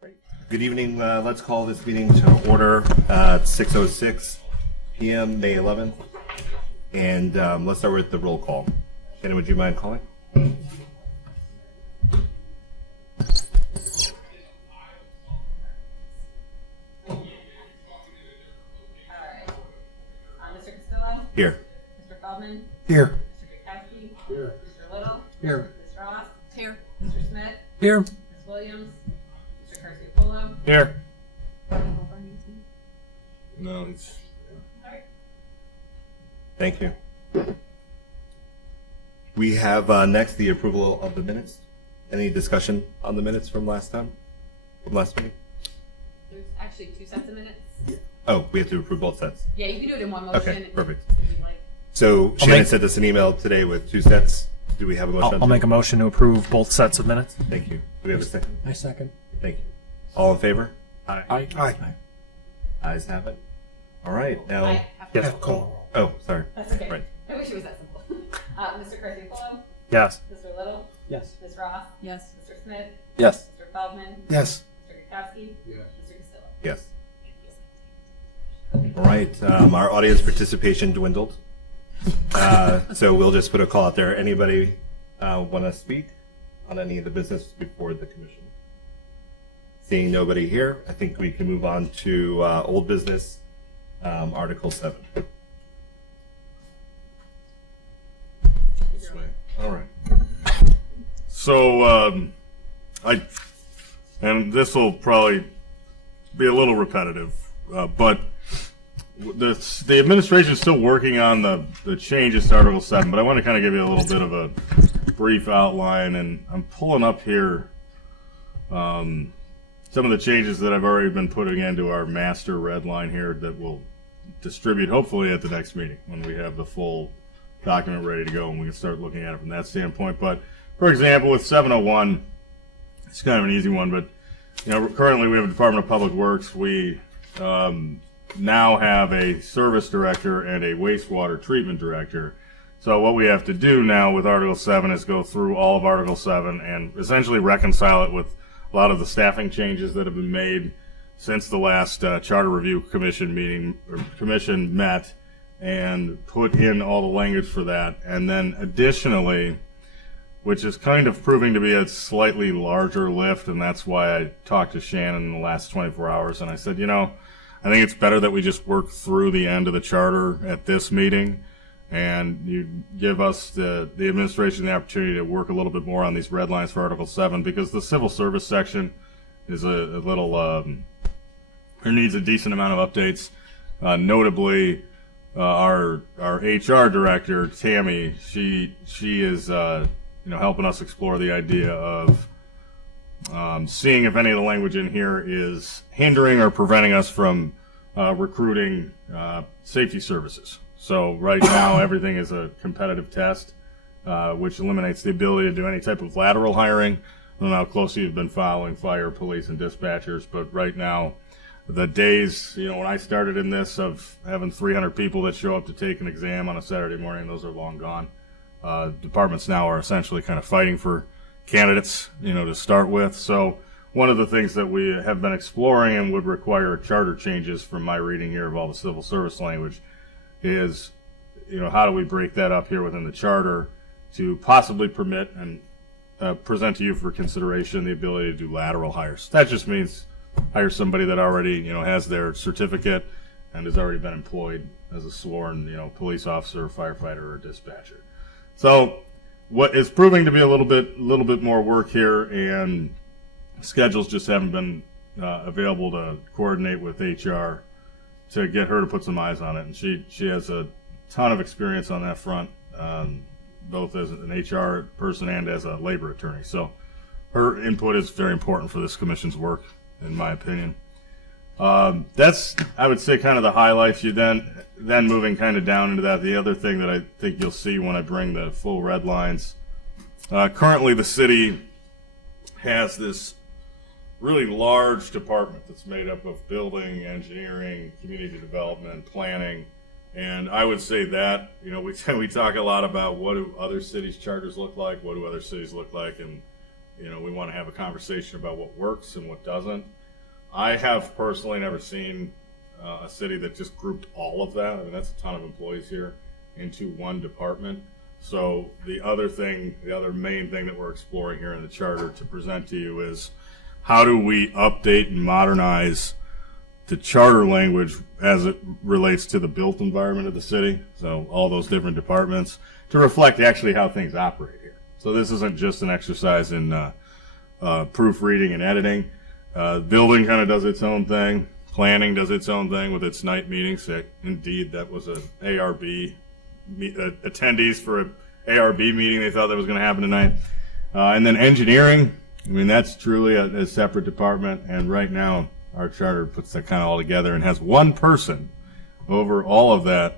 Good evening. Let's call this meeting to order at 6:06 p.m. May 11th. And let's start with the roll call. Shannon, would you mind calling? All right. Mr. Castillo? Here. Mr. Feldman? Here. Mr. Dukowski? Here. Mr. Little? Here. Ms. Ross? Here. Mr. Smith? Here. Ms. Williams? Mr. Curciopolo? Here. No, it's... All right. Thank you. We have next the approval of the minutes. Any discussion on the minutes from last time? From last meeting? There's actually 2 sets of minutes. Oh, we have to approve both sets. Yeah, you can do it in one motion. Okay, perfect. If you like. So Shannon sent us an email today with 2 sets. Do we have a motion? I'll make a motion to approve both sets of minutes. Thank you. Do we have a second? I second. Thank you. All in favor? Aye. Aye. Ayes have it. All right, now... I have to Yes. Call. Oh, sorry. That's okay. Right. I wish it was that simple. Mr. Curciopolo? Yes. Mr. Little? Yes. Ms. Ross? Yes. Mr. Smith? Yes. Mr. Feldman? Yes. Mr. Dukowski? Yes. Mr. Castillo? Yes. All right, our audience participation dwindled. So we'll just put a call out there. Anybody want to speak on any of the business before the commission? Seeing nobody here, I think we can move on to old business, Article 7. This way. All right. So, and this will probably be a little repetitive, but the administration is still working on the changes to Article 7, but I want to kind of give you a little bit of a brief outline, and I'm pulling up here some of the changes that I've already been putting into our master red line here that we'll distribute hopefully at the next meeting when we have the full document ready to go and we can start looking at it from that standpoint. But for example, with 701, it's kind of an easy one, but you know, currently we have a Department of Public Works. We now have a service director and a wastewater treatment director. So what we have to do now with Article 7 is go through all of Article 7 and essentially reconcile it with a lot of the staffing changes that have been made since the last Charter Review Commission meeting, or commission met, and put in all the language for that. And then additionally, which is kind of proving to be a slightly larger lift, and that's why I talked to Shannon in the last 24 hours, and I said, you know, I think it's better that we just work through the end of the charter at this meeting, and you give us, the administration, the opportunity to work a little bit more on these red lines for Article 7, because the civil service section is a little, or needs a decent amount of updates. Notably, our HR director, Tammy, she is, you know, helping us explore the idea of seeing if any of the language in here is hindering or preventing us from recruiting safety services. So right now, everything is a competitive test, which eliminates the ability to do any type of lateral hiring. I don't know how closely you've been following fire, police, and dispatchers, but right now, the days, you know, when I started in this of having 300 people that show up to take an exam on a Saturday morning, those are long gone. Departments now are essentially kind of fighting for candidates, you know, to start with. So one of the things that we have been exploring and would require charter changes from my reading here of all the civil service language is, you know, how do we break that up here within the charter to possibly permit and present to you for consideration the ability to do lateral hires. That just means hire somebody that already, you know, has their certificate and has already been employed as a sworn, you know, police officer, firefighter, or dispatcher. So what is proving to be a little bit more work here, and schedules just haven't been available to coordinate with HR to get her to put some eyes on it. And she has a ton of experience on that front, both as an HR person and as a labor attorney. So her input is very important for this commission's work, in my opinion. That's, I would say, kind of the highlights. You then moving kind of down into that, the other thing that I think you'll see when I bring the full red lines. Currently, the city has this really large department that's made up of building, engineering, community development, planning, and I would say that, you know, we talk a lot about what do other cities' charters look like, what do other cities look like, and we want to have a conversation about what works and what doesn't. I have personally never seen a city that just grouped all of that. I mean, that's a ton of employees here into one department. So the other main thing that we're exploring here in the charter to present to you is how do we update and modernize the charter language as it relates to the built environment of the city, so all those different departments, to reflect actually how things operate here. So this isn't just an exercise in proofreading and editing. Building kind of does its own thing. Planning does its own thing with its night meetings. Indeed, that was an ARB, attendees for an ARB meeting they thought that was going to happen tonight. And then engineering, I mean, that's truly a separate department, and right now our charter puts that kind of all together and has one person over all of that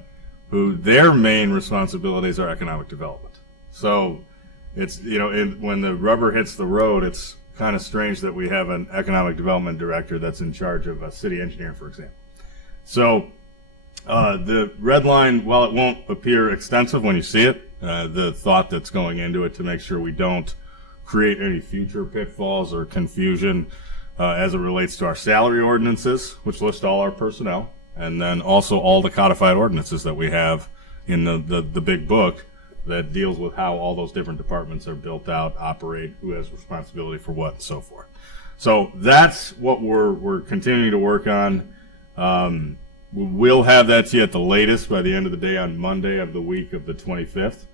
who their main responsibilities are economic development. So it's, when the rubber hits the road, it's kind of strange that we have an economic development director that's in charge of a city engineer, for example. So the red line, while it won't appear extensive when you see it, the thought that's going into it to make sure we don't create any future pitfalls or confusion as it relates to our salary ordinances, which list all our personnel, and then also all the codified ordinances that we have in the big book that deals with how all those different departments are built out, operate, who has responsibility for what, and so forth. So that's what we're continuing to work on. We'll have that to you at the latest by the end of the day on Monday of the week of the 25th.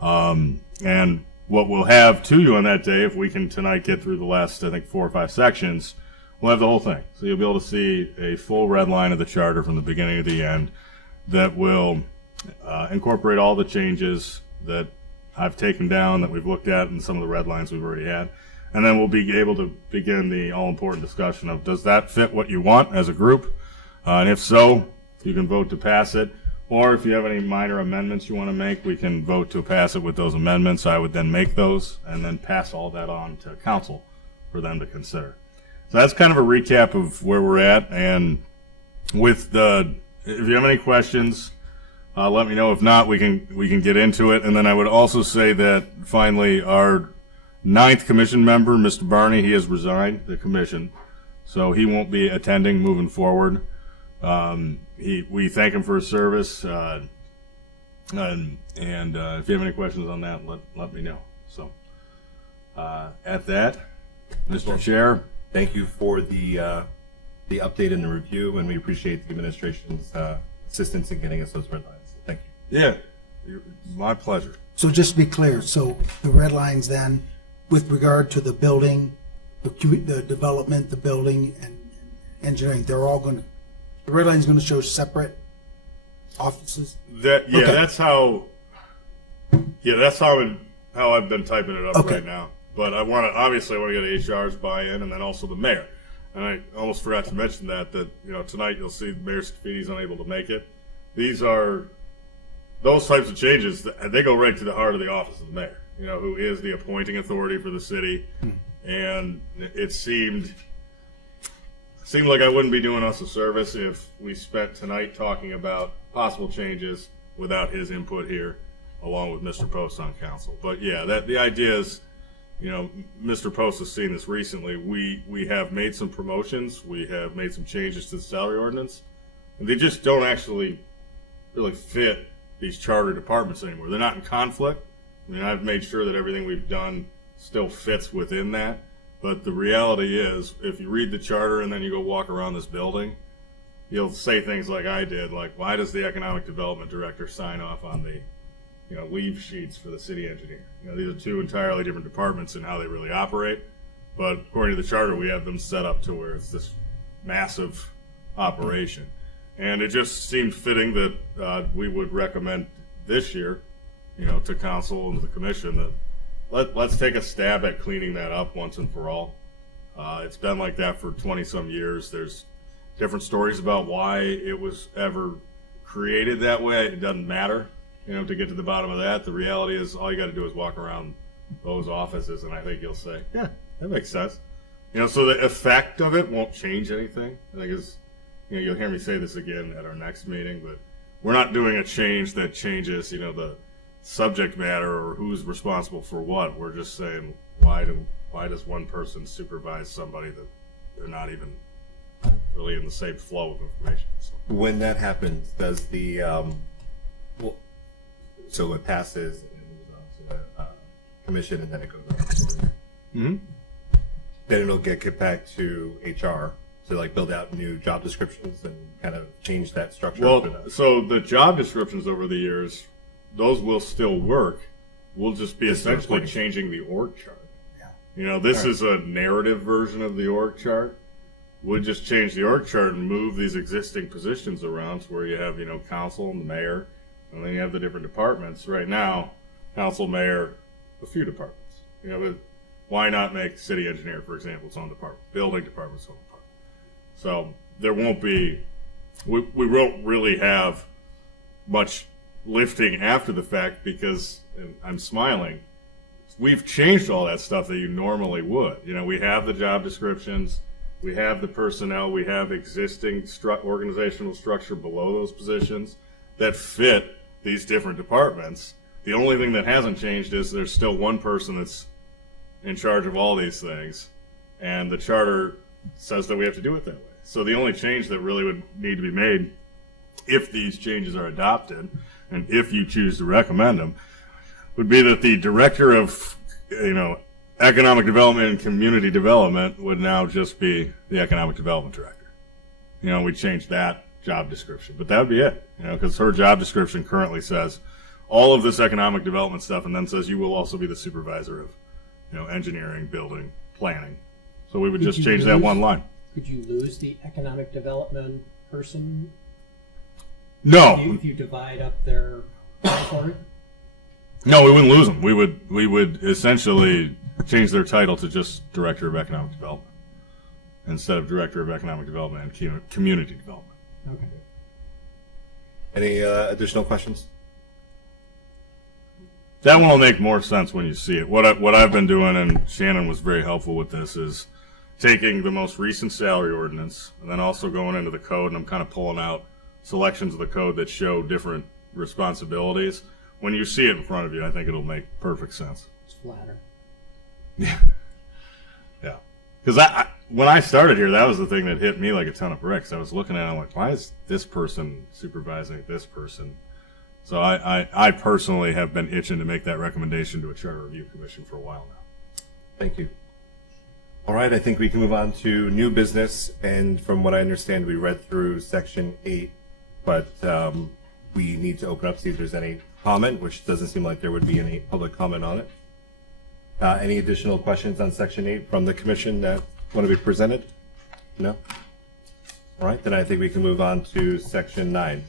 And what we'll have to you on that day, if we can tonight get through the last, I think, 4 or 5 sections, we'll have the whole thing. So you'll be able to see a full red line of the charter from the beginning to the end that will incorporate all the changes that I've taken down, that we've looked at, and some of the red lines we've already had. And then we'll be able to begin the all-important discussion of, does that fit what you want as a group? And if so, you can vote to pass it. Or if you have any minor amendments you want to make, we can vote to pass it with those amendments. I would then make those and then pass all that on to council for them to consider. So that's kind of a recap of where we're at. And if you have any questions, let me know. If not, we can get into it. And then I would also say that finally our 9th commission member, Mr. Barney, he has resigned the commission, so he won't be attending moving forward. We thank him for his service, and if you have any questions on that, let me know. So, at that, Mr. Chair, Thank you for the update and the review, and we appreciate the administration's assistance in getting us those red lines. Thank you. yeah, my pleasure. So just to be clear, so the red lines then, with regard to the building, the development, the building, and engineering, they're all going to, the red line's going to show separate offices? Okay. That's how I've been typing it up Okay. right now. But I want to get HR's buy-in, and then also the mayor. And I almost forgot to mention that tonight you'll see Mayor Scafini's unable to make it. These are those types of changes. They go right to the heart of the office of the mayor, who is the appointing authority for the city. And it seemed like I wouldn't be doing us a service if we spent tonight talking about possible changes without his input here, along with Mr. Post on council. But yeah, the idea is, Mr. Post has seen this recently. We have made some promotions. We have made some changes to the salary ordinance. And they just don't actually really fit these charter departments anymore. They're not in conflict. I mean, I've made sure that everything we've done still fits within that. But the reality is, if you read the charter and then you go walk around this building, you'll say things like I did, like, why does the economic development director sign off on the leave sheets for the city engineer? These are two entirely different departments in how they really operate. But according to the charter, we have them set up to where it's this massive operation. And it just seemed fitting that we would recommend this year, to council and to the commission that let's take a stab at cleaning that up once and for all. It's been like that for 20-some years. There's different stories about why it was ever created that way. It doesn't matter, to get to the bottom of that. The reality is all you got to do is walk around those offices, and I think you'll say, yeah, that makes sense. So the effect of it won't change anything. I think is, you'll hear me say this again at our next meeting, but we're not doing a change that changes, the subject matter or who's responsible for what. We're just saying, why Why does one person supervise somebody that they're not even really in the same flow of information? So, When that happens, does the, well, so it passes and it moves on to the commission and then it goes on to the board. Mhm. Then it'll get kicked back to HR to like build out new job descriptions and kind of change that structure. after Well, that. so the job descriptions over the years, those will still work. We'll just be Just the essentially reporting. changing the org chart. Yeah. You know, this is a narrative version of the org chart. We'll just change the org chart and move these existing positions around to where you have, you know, council and the mayor, and then you have the different departments. Right now, council, mayor, a few departments. You know, but why not make city engineer, for example, its own department, building department, its own department? So there won't be, we won't really have much lifting after the fact because, and I'm smiling, we've changed all that stuff that you normally would. You know, we have the job descriptions, we have the personnel, we have existing organizational structure below those positions that fit these different departments. The only thing that hasn't changed is there's still one person that's in charge of all these things, and the charter says that we have to do it that way. So the only change that really would need to be made, if these changes are adopted, and if you choose to recommend them, would be that the director of, you know, economic development and community development would now just be the economic development director. You know, we change that job description, but that would be it. You know, because her job description currently says all of this economic development stuff, and then says you will also be the supervisor of, you know, engineering, building, planning. So we would Could just you change that lose- one line. Could you lose the economic development person No, if you divide up their territory? no, we wouldn't lose them. We would essentially change their title to just director of economic development instead of director of economic development and community development. Okay. Any additional questions? That one will make more sense when you see it. What I've been doing, and Shannon was very helpful with this, is taking the most recent salary ordinance and then also going into the code, and I'm kind of pulling out selections of the code that show different responsibilities. When you see it in front of you, I think it'll make perfect sense. It's flatter. Yeah. Yeah. Because when I started here, that was the thing that hit me like a ton of bricks. I was looking at it, I'm like, why is this person supervising this person? So I personally have been itching to make that recommendation to a charter review commission for a while now. Thank you. All right, I think we can move on to new business. And from what I understand, we read through section 8, but we need to open up, see if there's any comment, which doesn't seem like there would be any public comment on it. Any additional questions on section 8 from the commission that want to be presented? No? All right, then I think we can move on to section 9.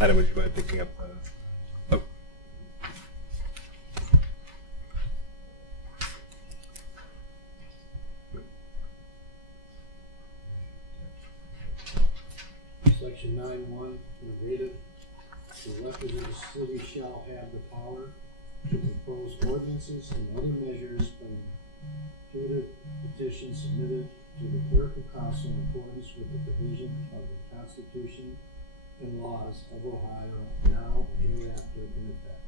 Adam, would you mind picking up? Oh. Section 9.1, innovative. The electors of the city shall have the power to propose ordinances and other measures from intuitive petition submitted to the clerk of council in accordance with the provision of the Constitution and laws of Ohio, now and hereafter in effect.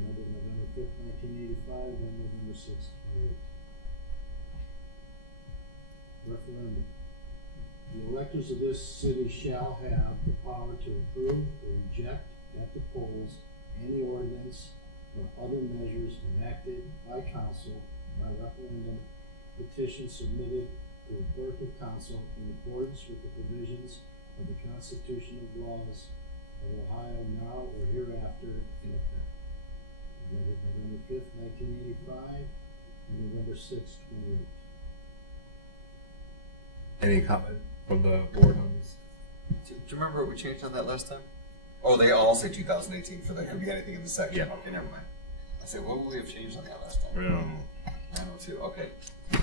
Amended November 5th, 1985, and November 6th, 2018. Referendum. The electors of this city shall have the power to approve or reject at the polls any ordinance or other measures enacted by council by referendum petition submitted to the clerk of council in accordance with the provisions of the Constitution of laws of Ohio, now or hereafter in effect. Amended November 5th, 1985, and November 6th, 2018. Any comment from the board on this? Do you remember what we changed on that last time? Oh, they all say 2018, so that could be anything in the section. Yeah. Okay, never mind. I said, what would we have changed on that last time? Yeah. 902, okay.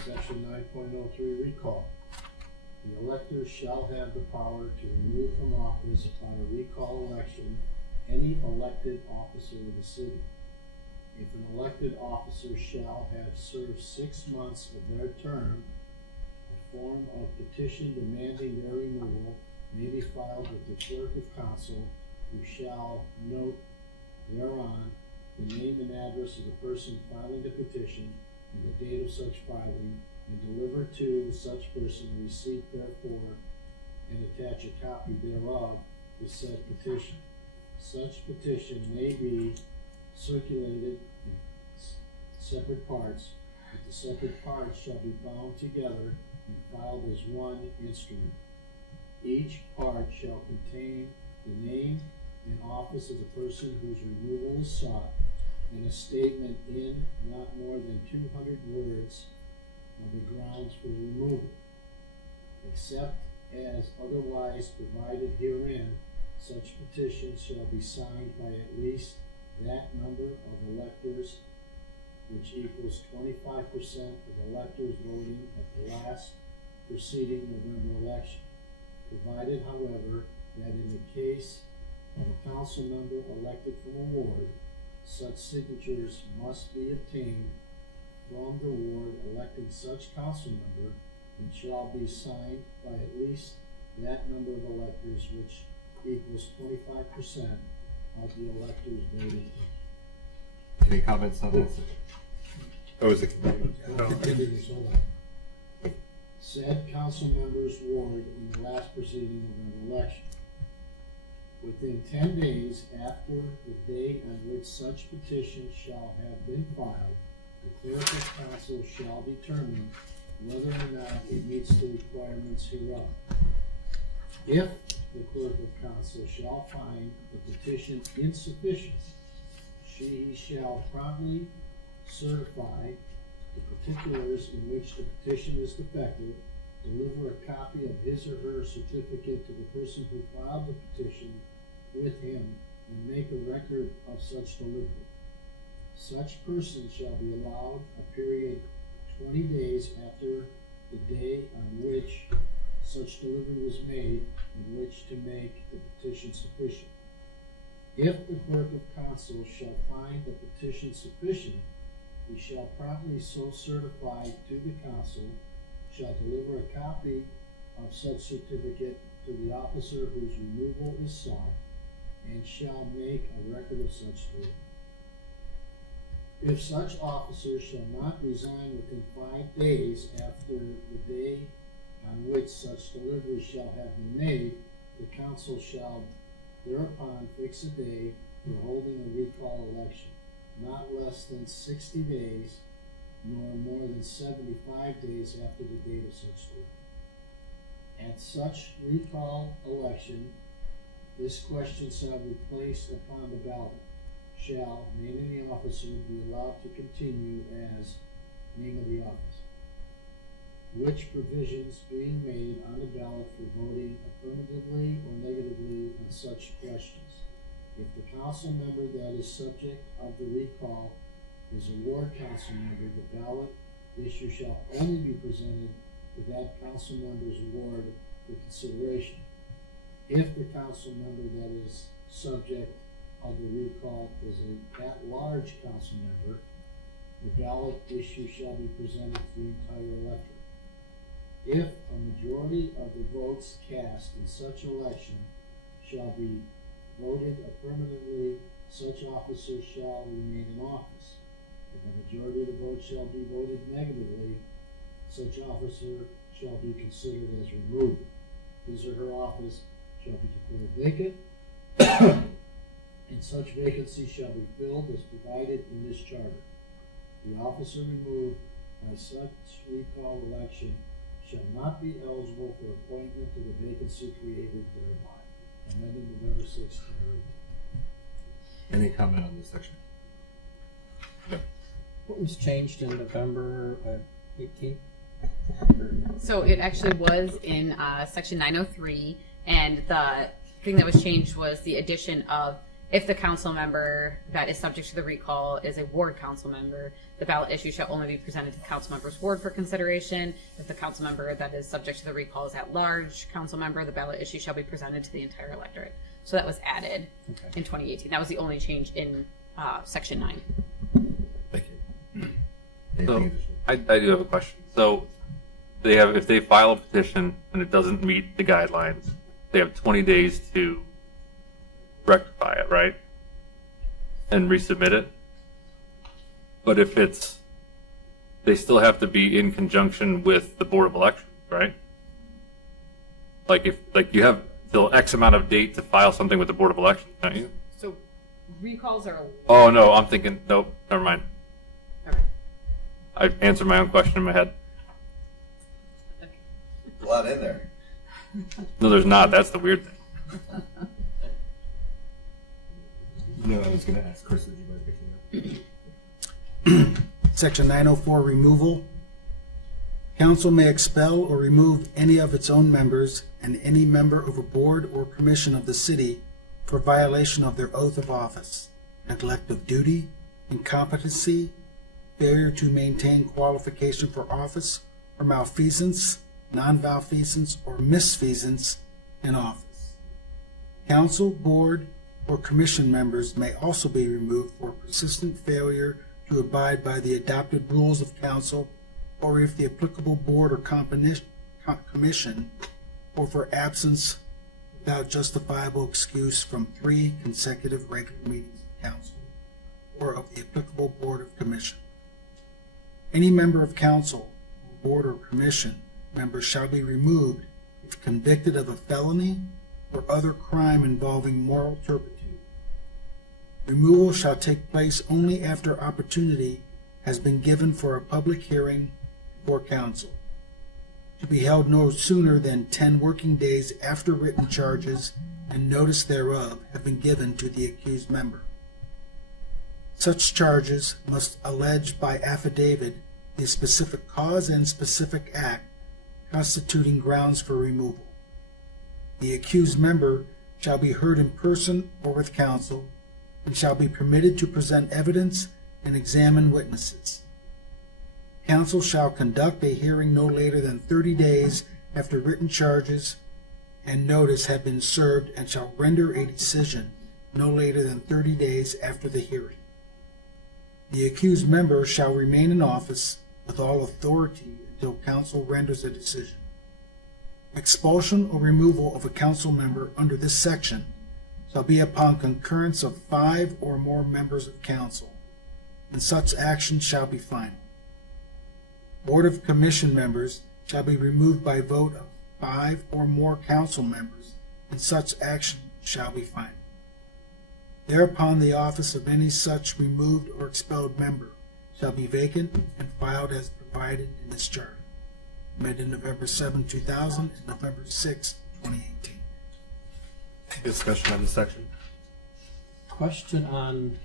Section 9.03 recall. The electors shall have the power to remove from office by a recall election any elected officer of the city. If an elected officer shall have served 6 months of their term, a form of petition demanding their removal may be filed with the clerk of council who shall note thereon the name and address of the person filing the petition and the date of such filing, and deliver to such person a receipt therefor, and attach a copy thereof to said petition. Such petition may be circulated in separate parts, but the separate parts shall be bound together and filed as one instrument. Each part shall contain the name and office of the person whose removal is sought, and a statement in not more than 200 words of the grounds for removal, except as otherwise provided herein. Such petition shall be signed by at least that number of electors, which equals 25% of electors voting at the last preceding November election, provided, however, that in the case of a council member elected from a ward, such signatures must be obtained from the ward electing such council member, and shall be signed by at least that number of electors, which equals 25% of the electors voting. Any comments on this? Oh, is it? Hold on. Said council member's ward in the last preceding November election. Within 10 days after the day on which such petition shall have been filed, the clerk of council shall determine whether or not it meets the requirements hereof. If the clerk of council shall find the petition insufficient, she shall promptly certify the particulars in which the petition is defective, deliver a copy of his or her certificate to the person who filed the petition with him, and make a record of such delivery. Such person shall be allowed a period 20 days after the day on which such delivery was made, in which to make the petition sufficient. If the clerk of council shall find the petition sufficient, he shall promptly so certify to the council, shall deliver a copy of such certificate to the officer whose removal is sought, and shall make a record of such delivery. If such officer shall not resign within 5 days after the day on which such delivery shall have been made, the council shall thereupon fix a day for holding a recall election, not less than 60 days, nor more than 75 days after the date of such delivery. At such recall election, this question shall be placed upon the ballot. Shall name of the officer be allowed to continue as name of the office? Which provisions being made on the ballot for voting affirmatively or negatively on such questions? If the council member that is subject of the recall is a ward council member, the ballot issue shall only be presented to that council member's ward for consideration. If the council member that is subject of the recall is a at-large council member, the ballot issue shall be presented to the entire electorate. If a majority of the votes cast in such election shall be voted affirmatively, such officer shall remain in office. If a majority of the votes shall be voted negatively, such officer shall be considered as removed. His or her office shall be declared vacant, and such vacancy shall be filled as provided in this charter. The officer removed by such recall election shall not be eligible for appointment to the vacancy created thereby. Amended November 6, 2018. Any comment on this section? What was changed in November 18th? So it actually was in section 903, and the thing that was changed was the addition of if the council member that is subject to the recall is a ward council member, the ballot issue shall only be presented to the council member's ward for consideration. If the council member that is subject to the recall is at large council member, the ballot issue shall be presented to the entire electorate. So that was added in 2018. That was the only change in section 9. Thank you. So, Anything additional? I do have a question. So they have, if they file a petition and it doesn't meet the guidelines, they have 20 days to rectify it, right? And resubmit it. But if it's, they still have to be in conjunction with the Board of Elections, right? Like you have till X amount of date to file something with the Board of Elections, don't you? So recalls are. Oh, no, I'm thinking, nope, never mind. Okay. I answered my own question in my head. A lot in there. No, there's not. That's the weird thing. No, I was going to ask Chris if you might picking up. Section 904, removal. Council may expel or remove any of its own members and any member of a board or commission of the city for violation of their oath of office, neglect of duty, incompetency, failure to maintain qualification for office, or malfeasance, non-malfeasance, or misfeasance in office. Council, board, or commission members may also be removed for persistent failure to abide by the adopted rules of council, or if the applicable board or commission, or for absence without justifiable excuse from 3 consecutive regular meetings of council, or of the applicable board or commission. Any member of council, board, or commission member shall be removed if convicted of a felony or other crime involving moral turpitude. Removal shall take place only after opportunity has been given for a public hearing before council, to be held no sooner than 10 working days after written charges and notice thereof have been given to the accused member. Such charges must allege by affidavit the specific cause and specific act constituting grounds for removal. The accused member shall be heard in person or with counsel, and shall be permitted to present evidence and examine witnesses. Council shall conduct a hearing no later than 30 days after written charges and notice have been served, and shall render a decision no later than 30 days after the hearing. The accused member shall remain in office with all authority until council renders a decision. Expulsion or removal of a council member under this section shall be upon concurrence of 5 or more members of council, and such action shall be final. Board of Commission members shall be removed by vote of 5 or more council members, and such action shall be final. Thereupon the office of any such removed or expelled member shall be vacant and filed as provided in this charter. Amended November 7, 2000, and November 6, 2018. Discussion on this section. Question on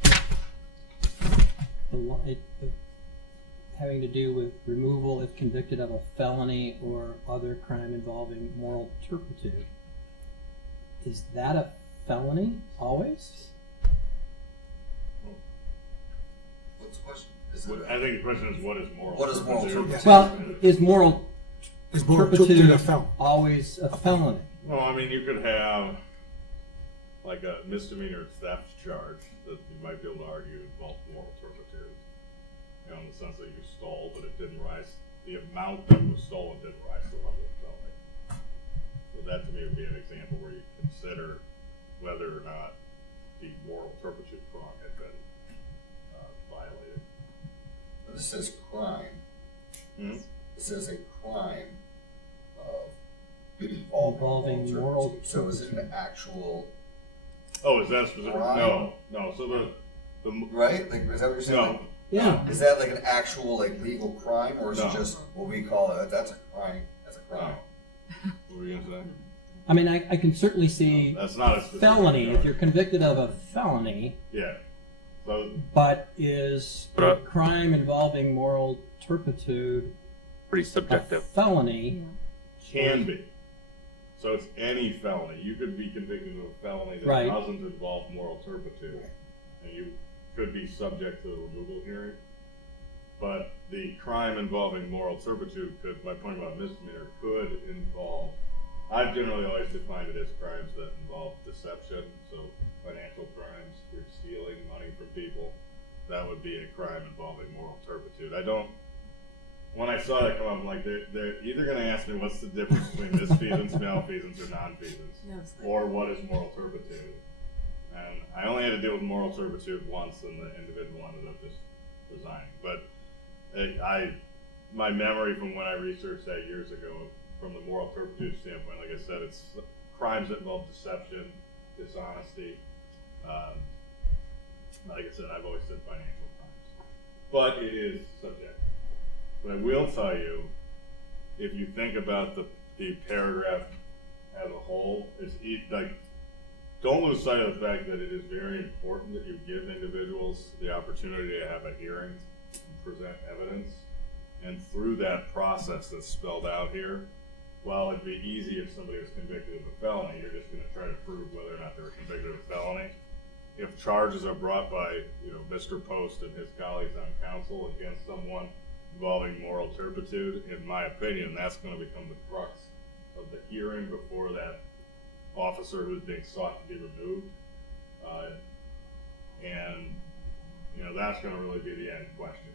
having to do with removal if convicted of a felony or other crime involving moral turpitude. Is that a felony always? What's the question? Is I think the question is, what is moral? What is moral turpitude? turpitude? Well, is moral Is more turpitude a felon? always a felony? Well, I mean, you could have like a misdemeanor theft charge that you might be able to argue involves moral turpitude. You know, in the sense that you stole, but it didn't rise, the amount that was stolen didn't rise to the level of felony. So that to me would be an example where you consider whether or not the moral turpitude prong had been violated. But it says crime. Hmm? It says a crime of Involving moral So is it an actual, Oh, is that specific? Crime? No. So the right? Like, is that what you're saying? no. Yeah. Is that like an actual like legal crime, or is No. it just what we call it? That's a crime. That's a crime. What were you gonna say? I mean, I can certainly see That's not a specific felony if charge. you're convicted of a felony, Yeah. So but is But, a crime involving moral turpitude Pretty a subjective. felony? can be. So it's any felony. You could be convicted of a felony that Right. doesn't involve moral turpitude, and you could be subject to the removal hearing. But the crime involving moral turpitude could, my point about misdemeanor, could involve. I've generally always defined it as crimes that involve deception. So financial crimes, you're stealing money from people. That would be a crime involving moral turpitude. I don't. When I saw that come up, I'm like, they're either going to ask me what's the difference between misfeasance, malfeasance, or nonfeasance, or what is moral turpitude. And I only had to deal with moral turpitude once, and the individual ended up just resigning. But my memory from when I researched that years ago, from the moral turpitude standpoint, like I said, it's crimes that involve deception, dishonesty. Like I said, I've always said financial crimes, but it is subjective. But I will tell you, if you think about the paragraph as a whole, it's like, don't lose sight of the fact that it is very important that you give individuals the opportunity to have a hearing and present evidence. And through that process that's spelled out here, while it'd be easy if somebody was convicted of a felony, you're just going to try to prove whether or not they were convicted of a felony. If charges are brought by, Mr. Post and his colleagues on council against someone involving moral turpitude, in my opinion, that's going to become the crux of the hearing before that officer who's being sought to be removed. That's going to really be the end question.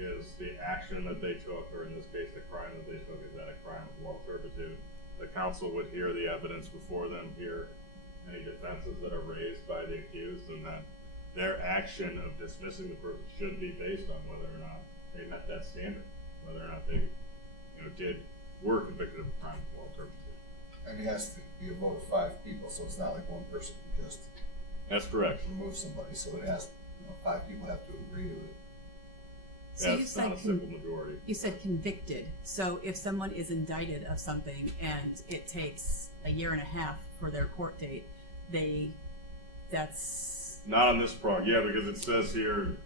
Is the action that they took, or in this case, the crime that they took, is that a crime of moral turpitude? The council would hear the evidence before them, hear any defenses that are raised by the accused, and that their action of dismissing the person should be based on whether or not they met that standard, whether or not they, were convicted of a crime of moral turpitude. And it has to be a vote of 5 people, so it's not like one person can just That's correct. remove somebody. So it has, 5 people have to agree to it. So you That's said not a simple majority. You said convicted. So if someone is indicted of something and it takes a year and a half for their court date, that's Not on this prong, yeah, because it says here,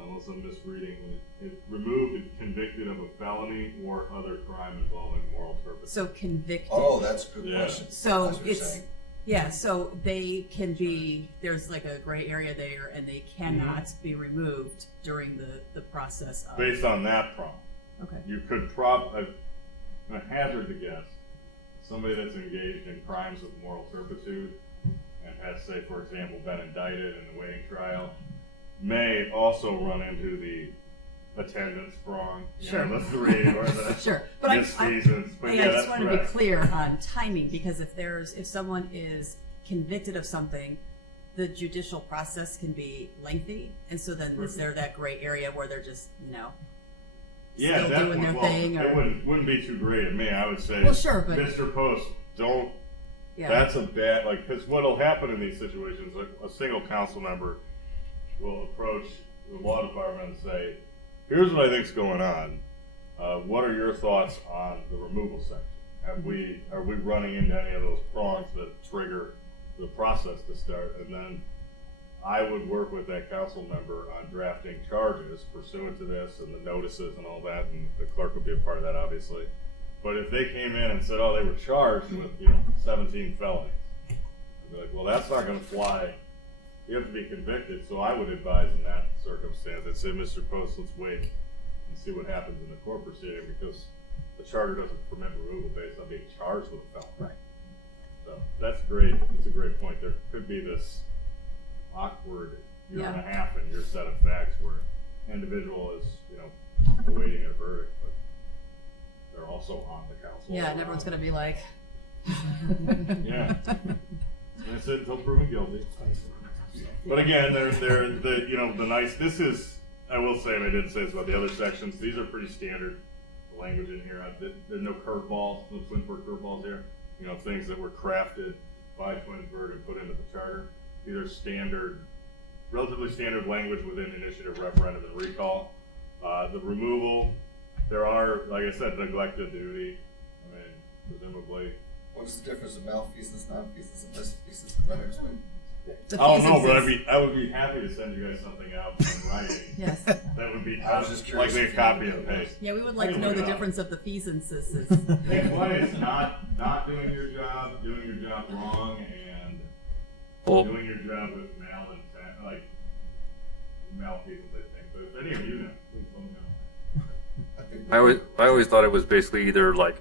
unless I'm misreading, it removed if convicted of a felony or other crime involving moral turpitude. so convicted. Oh, that's a good Yeah. question. So That's what you're it's saying. yeah. So they can be there's like a gray area there, and they cannot Mm-hmm. be removed during the process of. Based on that prong, Okay. you could I hazard to guess, somebody that's engaged in crimes of moral turpitude and has, say, for example, been indicted in the waiting trial, may also run into the attendance prong, Sure. the 3 or the Sure, but I misfeasance. But yeah, I just that's want to be correct. clear on timing, because if someone is convicted of something, the judicial process can be lengthy, and so then is there that gray area where they're just Yeah, still doing their thing, it or wouldn't be too great of me. I would say, Well, sure, but- Mr. Post, don't. yeah. That's a bad, because what'll happen in these situations, like a single council member will approach the law department and say, "Here's what I think's going on. What are your thoughts on the removal section? Are we running into any of those prongs that trigger the process to start?" And then I would work with that council member on drafting charges pursuant to this and the notices and all that, and the clerk would be a part of that, obviously. But if they came in and said, "Oh, they were charged with 17 felonies," I'd be like, "Well, that's not going to fly. You have to be convicted." So I would advise in that circumstance, I'd say, "Mr. Post, let's wait and see what happens in the court proceeding, because the charter doesn't permit removal based on being charged with a felony." Right. So that's great. That's a great point. There could be this awkward year and a half in your set of facts where an individual is, awaiting a verdict, but they're also on the council. Yeah, and everyone's going to be like, Yeah. That's it until proven guilty. But again, this is, I will say, and I didn't say this about the other sections, these are pretty standard language in here. There's no curveballs, no Twinsburg curveballs here. Things that were crafted by Twinsburg and put into the charter. These are standard, relatively standard language within initiative, referendum, and recall. The removal, there are, like I said, neglect of duty. I mean, presumably. What's the difference of malfeasance, nonfeasance, and misfeasance? Let me explain. the I don't know, but feces. I would be happy to send you guys something out in writing. Yes. That would be I was just curious likely a if you copy knew and those. paste. Yeah, we would like I to can know look the it up. difference of the fees and sisses. Hey, one is not doing your job wrong, and Well, doing your job with malintent, like malfeasance, I think. But if any of you know, please let me know. I think I always thought it was basically either like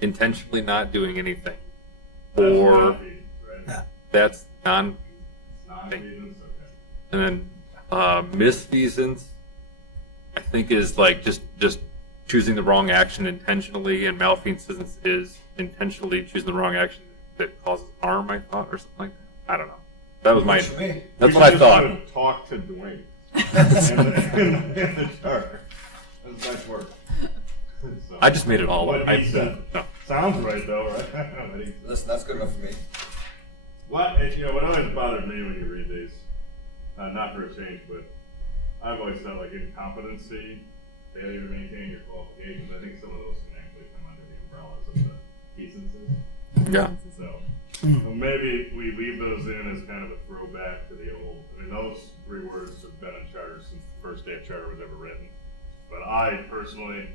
intentionally not doing anything, That's or malfeasance, right? that's non, Nonfeasance, okay. and then misfeasance, I think, is like just choosing the wrong action intentionally, and malfeasance is intentionally choosing the wrong action that causes harm, I thought, or something like that. I don't know. That was my, Works for me. that's We what I just thought. wanna Talk to Dwayne. in the charter. That's nice work. So, I just made it all up. what he said. No. Sounds right though, right? What he said. Listen, that's good enough for me. What always bothered me when you read these, not for a change, but I've always felt like incompetency, failure to maintain your qualifications. I think some of those can actually come under the umbrellas of the decencies. Yeah. So maybe we leave those in as kind of a throwback to the old. I mean, those three words have been in charter since the first day of charter was ever written. But I personally,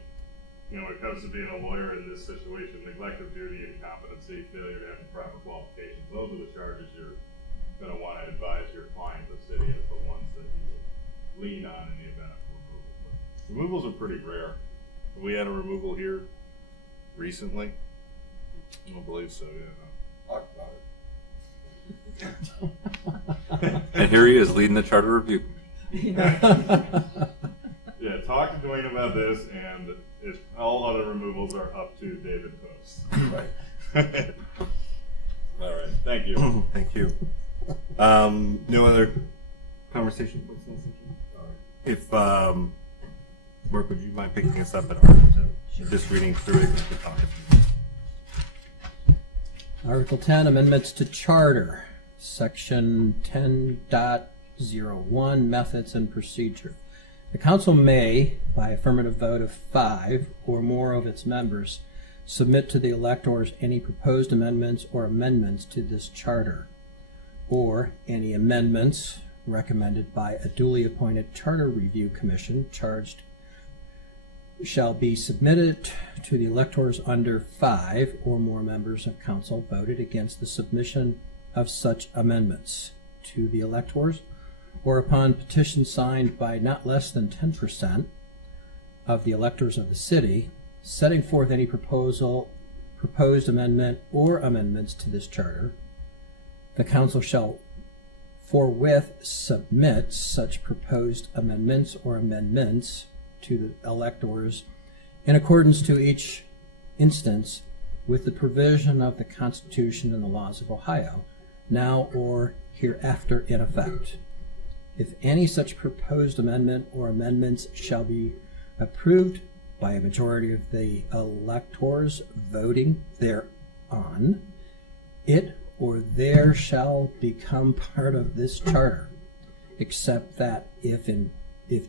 when it comes to being a lawyer in this situation, neglect of duty, incompetency, failure to have the proper qualifications, those are the charges you're going to want to advise your client, the city, as the ones that you would lean on in the event of removal. But removals are pretty rare. We had a removal here recently. I don't believe so, yeah. Talk about it. And here he is leading the charter review. Yeah, talk to Dwayne about this, and if all other removals are up to David Post. Right. All right, thank you. Thank you. No other conversation? If, Mark, would you mind picking us up at Article 10? Just reading through it. Article 10, Amendments to Charter, Section 10.01, Methods and Procedure. The council may, by affirmative vote of 5 or more of its members, submit to the electors any proposed amendments or amendments to this charter, or any amendments recommended by a duly appointed charter review commission charged shall be submitted to the electors under 5 or more members of council voted against the submission of such amendments to the electors, or upon petition signed by not less than 10% of the electors of the city, setting forth any proposed amendment or amendments to this charter. The council shall forthwith submit such proposed amendments or amendments to the electors in accordance to each instance with the provision of the Constitution and the laws of Ohio, now or hereafter in effect. If any such proposed amendment or amendments shall be approved by a majority of the electors voting thereon, it or there shall become part of this charter, except that if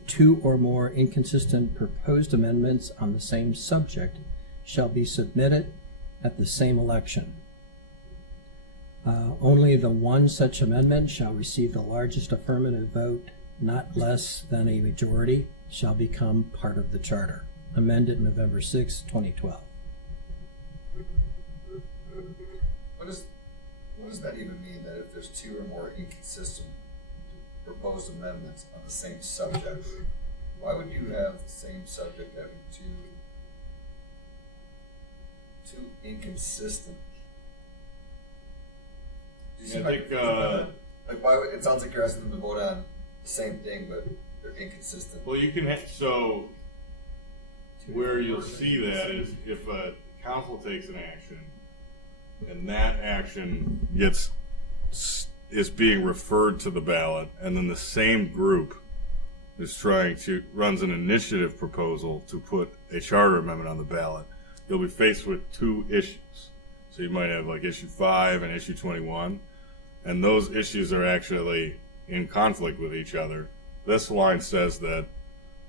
2 or more inconsistent proposed amendments on the same subject shall be submitted at the same election. Only the one such amendment shall receive the largest affirmative vote, not less than a majority, shall become part of the charter. Amended November 6, 2012. What does that even mean, that if there's 2 or more inconsistent proposed amendments on the same subject, why would you have the same subject having two inconsistent? Do you see I my- think, like why would, it sounds like you're asking them to vote on the same thing, but they're inconsistent. well, you can so where you'll see that is if a council takes an action and that action is being referred to the ballot, and then the same group is runs an initiative proposal to put a charter amendment on the ballot, you'll be faced with 2 issues. So you might have like issue 5 and issue 21, and those issues are actually in conflict with each other. This line says that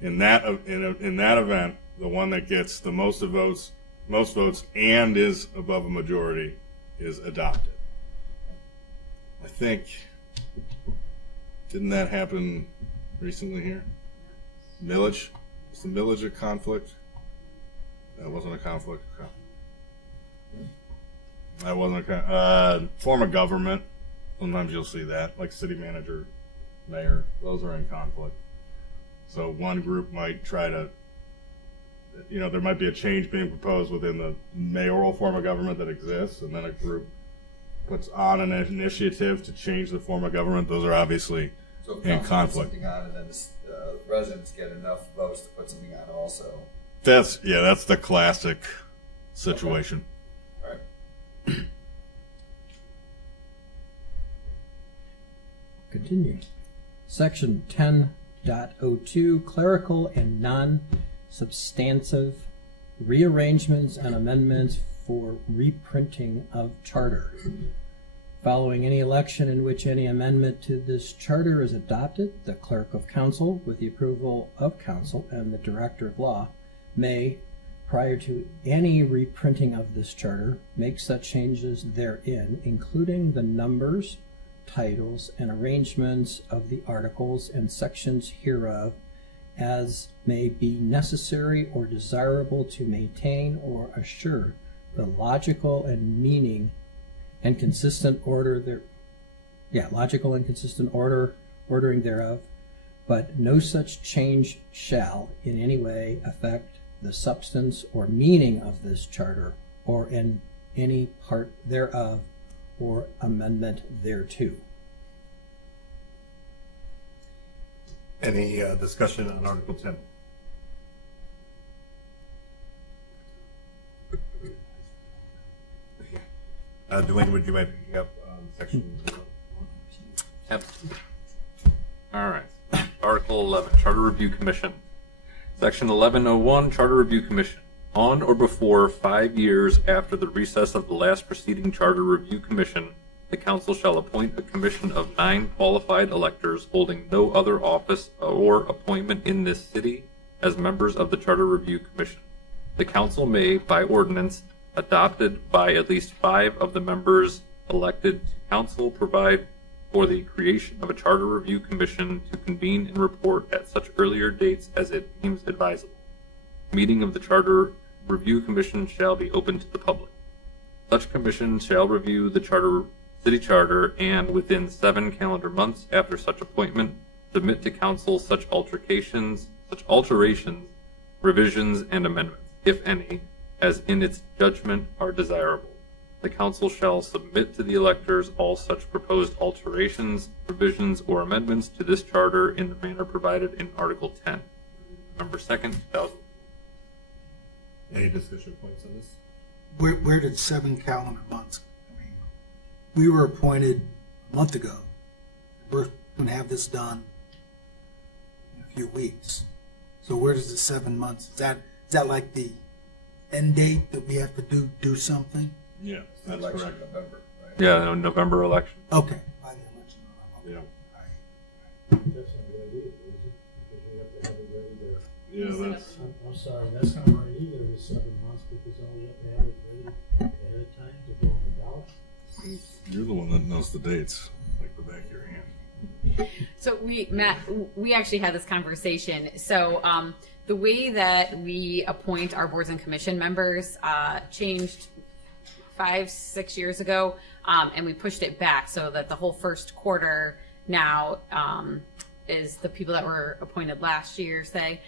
in that event, the one that gets the most votes and is above a majority is adopted. I think, didn't that happen recently here? Millage? Was the millage a conflict? That wasn't a conflict. That wasn't a form of government. Sometimes you'll see that, like city manager, mayor. Those are in conflict. So one group might try to, there might be a change being proposed within the mayoral form of government that exists, and then a group puts on an initiative to change the form of government. Those are obviously So if in council puts conflict. something on, and then the residents get enough votes to put something on also. That's the classic situation. All right. continue. Section 10.02, clerical and non-substantive rearrangements and amendments for reprinting of charter. Following any election in which any amendment to this charter is adopted, the clerk of council, with the approval of council and the director of law, may, prior to any reprinting of this charter, make such changes therein, including the numbers, titles, and arrangements of the articles and sections hereof, as may be necessary or desirable to maintain or assure the logical and meaning and consistent ordering thereof, but no such change shall in any way affect the substance or meaning of this charter, or in any part thereof, or amendment thereto. Any discussion on Article 10? Dwayne, would you mind picking up section? Yep. All right. Article 11, Charter Review Commission. Section 1101, Charter Review Commission. On or before 5 years after the recess of the last preceding Charter Review Commission, the council shall appoint a commission of 9 qualified electors holding no other office or appointment in this city as members of the Charter Review Commission. The council may, by ordinance, adopted by at least 5 of the members elected to council, provide for the creation of a Charter Review Commission to convene and report at such earlier dates as it deems advisable. Meeting of the Charter Review Commission shall be open to the public. Such commission shall review the city charter and, within 7 calendar months after such appointment, submit to council such alterations, revisions, and amendments, if any, as in its judgment are desirable. The council shall submit to the electors all such proposed alterations, revisions, or amendments to this charter in the manner provided in Article 10. November 2nd, 2000. Any discussion points on this? Where did 7 calendar months? I mean, we were appointed a month ago. We're going to have this done in a few weeks. So where does the 7 months? Is that like the end date that we have to do something? Yeah, that's Election correct. November, right? Yeah, no, November election. Okay. By the election. Okay. Yeah. All right. That's not right either, is it? Because we have to have it ready to, Yeah, that's, I'm sorry, that's not right either, the 7 months, because then we have to have it ready ahead of time to go on the ballot. you're the one that knows the dates, like the back of your hand. So Matt, we actually had this conversation. So the way that we appoint our boards and commission members changed 5-6 years ago, and we pushed it back so that the whole first quarter now is the people that were appointed last year, say.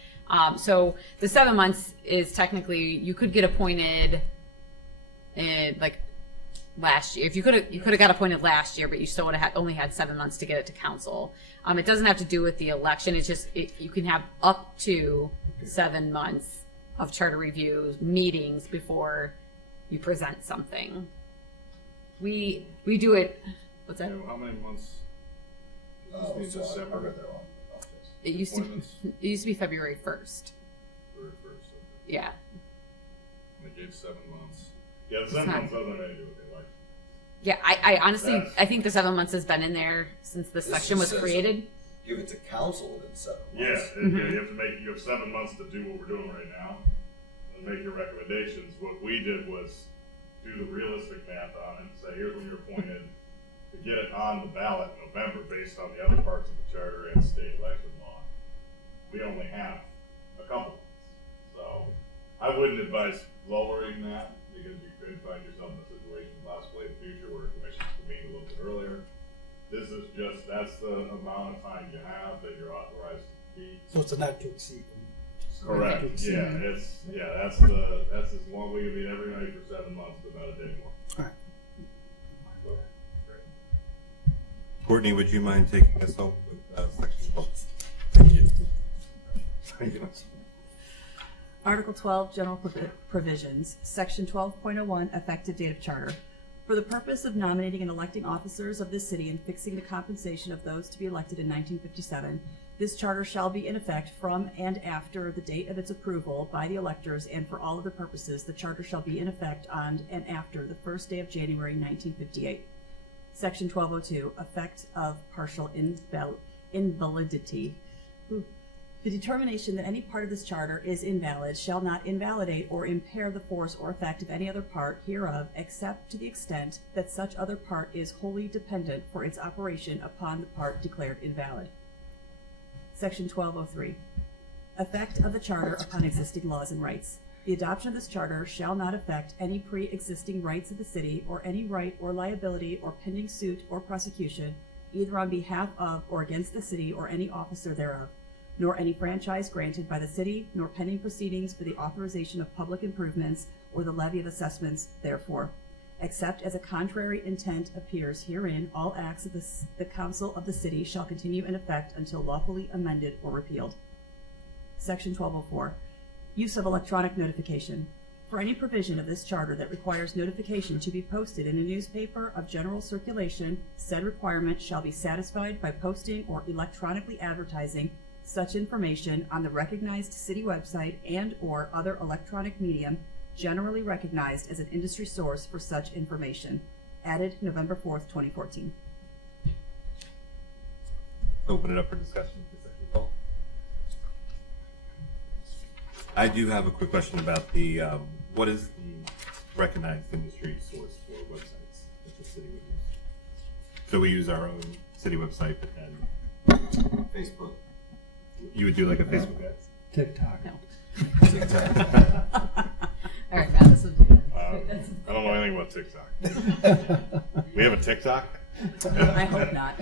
So the 7 months is technically, you could get appointed in like last year. If you could have got appointed last year, but you still would have only had 7 months to get it to council. It doesn't have to do with the election. It's just you can have up to 7 months of charter review meetings before you present something. We do it. What's that? How many months? Oh, This so is I December. read that wrong. Okay. It used to. Appointments? It used to be February 1st. Very first, okay. Yeah. They gave 7 months. Yeah, the 7 not- months doesn't have anything to do with the election. Yeah. I honestly That's- I think the 7 months has been in there since this section was just says created. Give it to council within 7 Yeah, months. you have 7 months to do what we're doing right now and make your recommendations. What we did was do the realistic math on it and say, here's when you're appointed, to get it on the ballot in November based on the other parts of the charter and state election law. We only have a couple months. So I wouldn't advise lowering that because you could find yourself in a situation possibly in the future where commissions can meet a little bit earlier. This is just, that's the amount of time you have that you're authorized to be. So it's a not to exceed. Correct, yeah, that's as long, we can meet every night for 7 months, but not a day more. All right. So, great. Courtney, would you mind taking us home with section 12? Thank you. Thank you. Article 12, General Provisions, Section 12.01, Effective Date of Charter. For the purpose of nominating and electing officers of this city and fixing the compensation of those to be elected in 1957, this charter shall be in effect from and after the date of its approval by the electors, and for all other purposes, the charter shall be in effect on and after the first day of January 1958. Section 1202, effect of partial invalidity. The determination that any part of this charter is invalid shall not invalidate or impair the force or effect of any other part hereof, except to the extent that such other part is wholly dependent for its operation upon the part declared invalid. Section 1203, effect of the charter upon existing laws and rights. The adoption of this charter shall not affect any pre-existing rights of the city, or any right or liability or pending suit or prosecution, either on behalf of or against the city or any officer thereof, nor any franchise granted by the city, nor pending proceedings for the authorization of public improvements or the levy of assessments therefore. Except as a contrary intent appears herein, all acts of the council of the city shall continue in effect until lawfully amended or repealed. Section 1204, use of electronic notification. For any provision of this charter that requires notification to be posted in a newspaper of general circulation, said requirement shall be satisfied by posting or electronically advertising such information on the recognized city website and or other electronic medium generally recognized as an industry source for such information. Added November 4th, 2014. Open it up for discussion for section 12. I do have a quick question about the, what is the recognized industry source for websites that the city would use? So we use our own city website, but then Facebook. you would do like a Facebook ad? TikTok. No. TikTok. All right, Matt, this is. I don't know anything about TikTok. We have a TikTok? I hope not.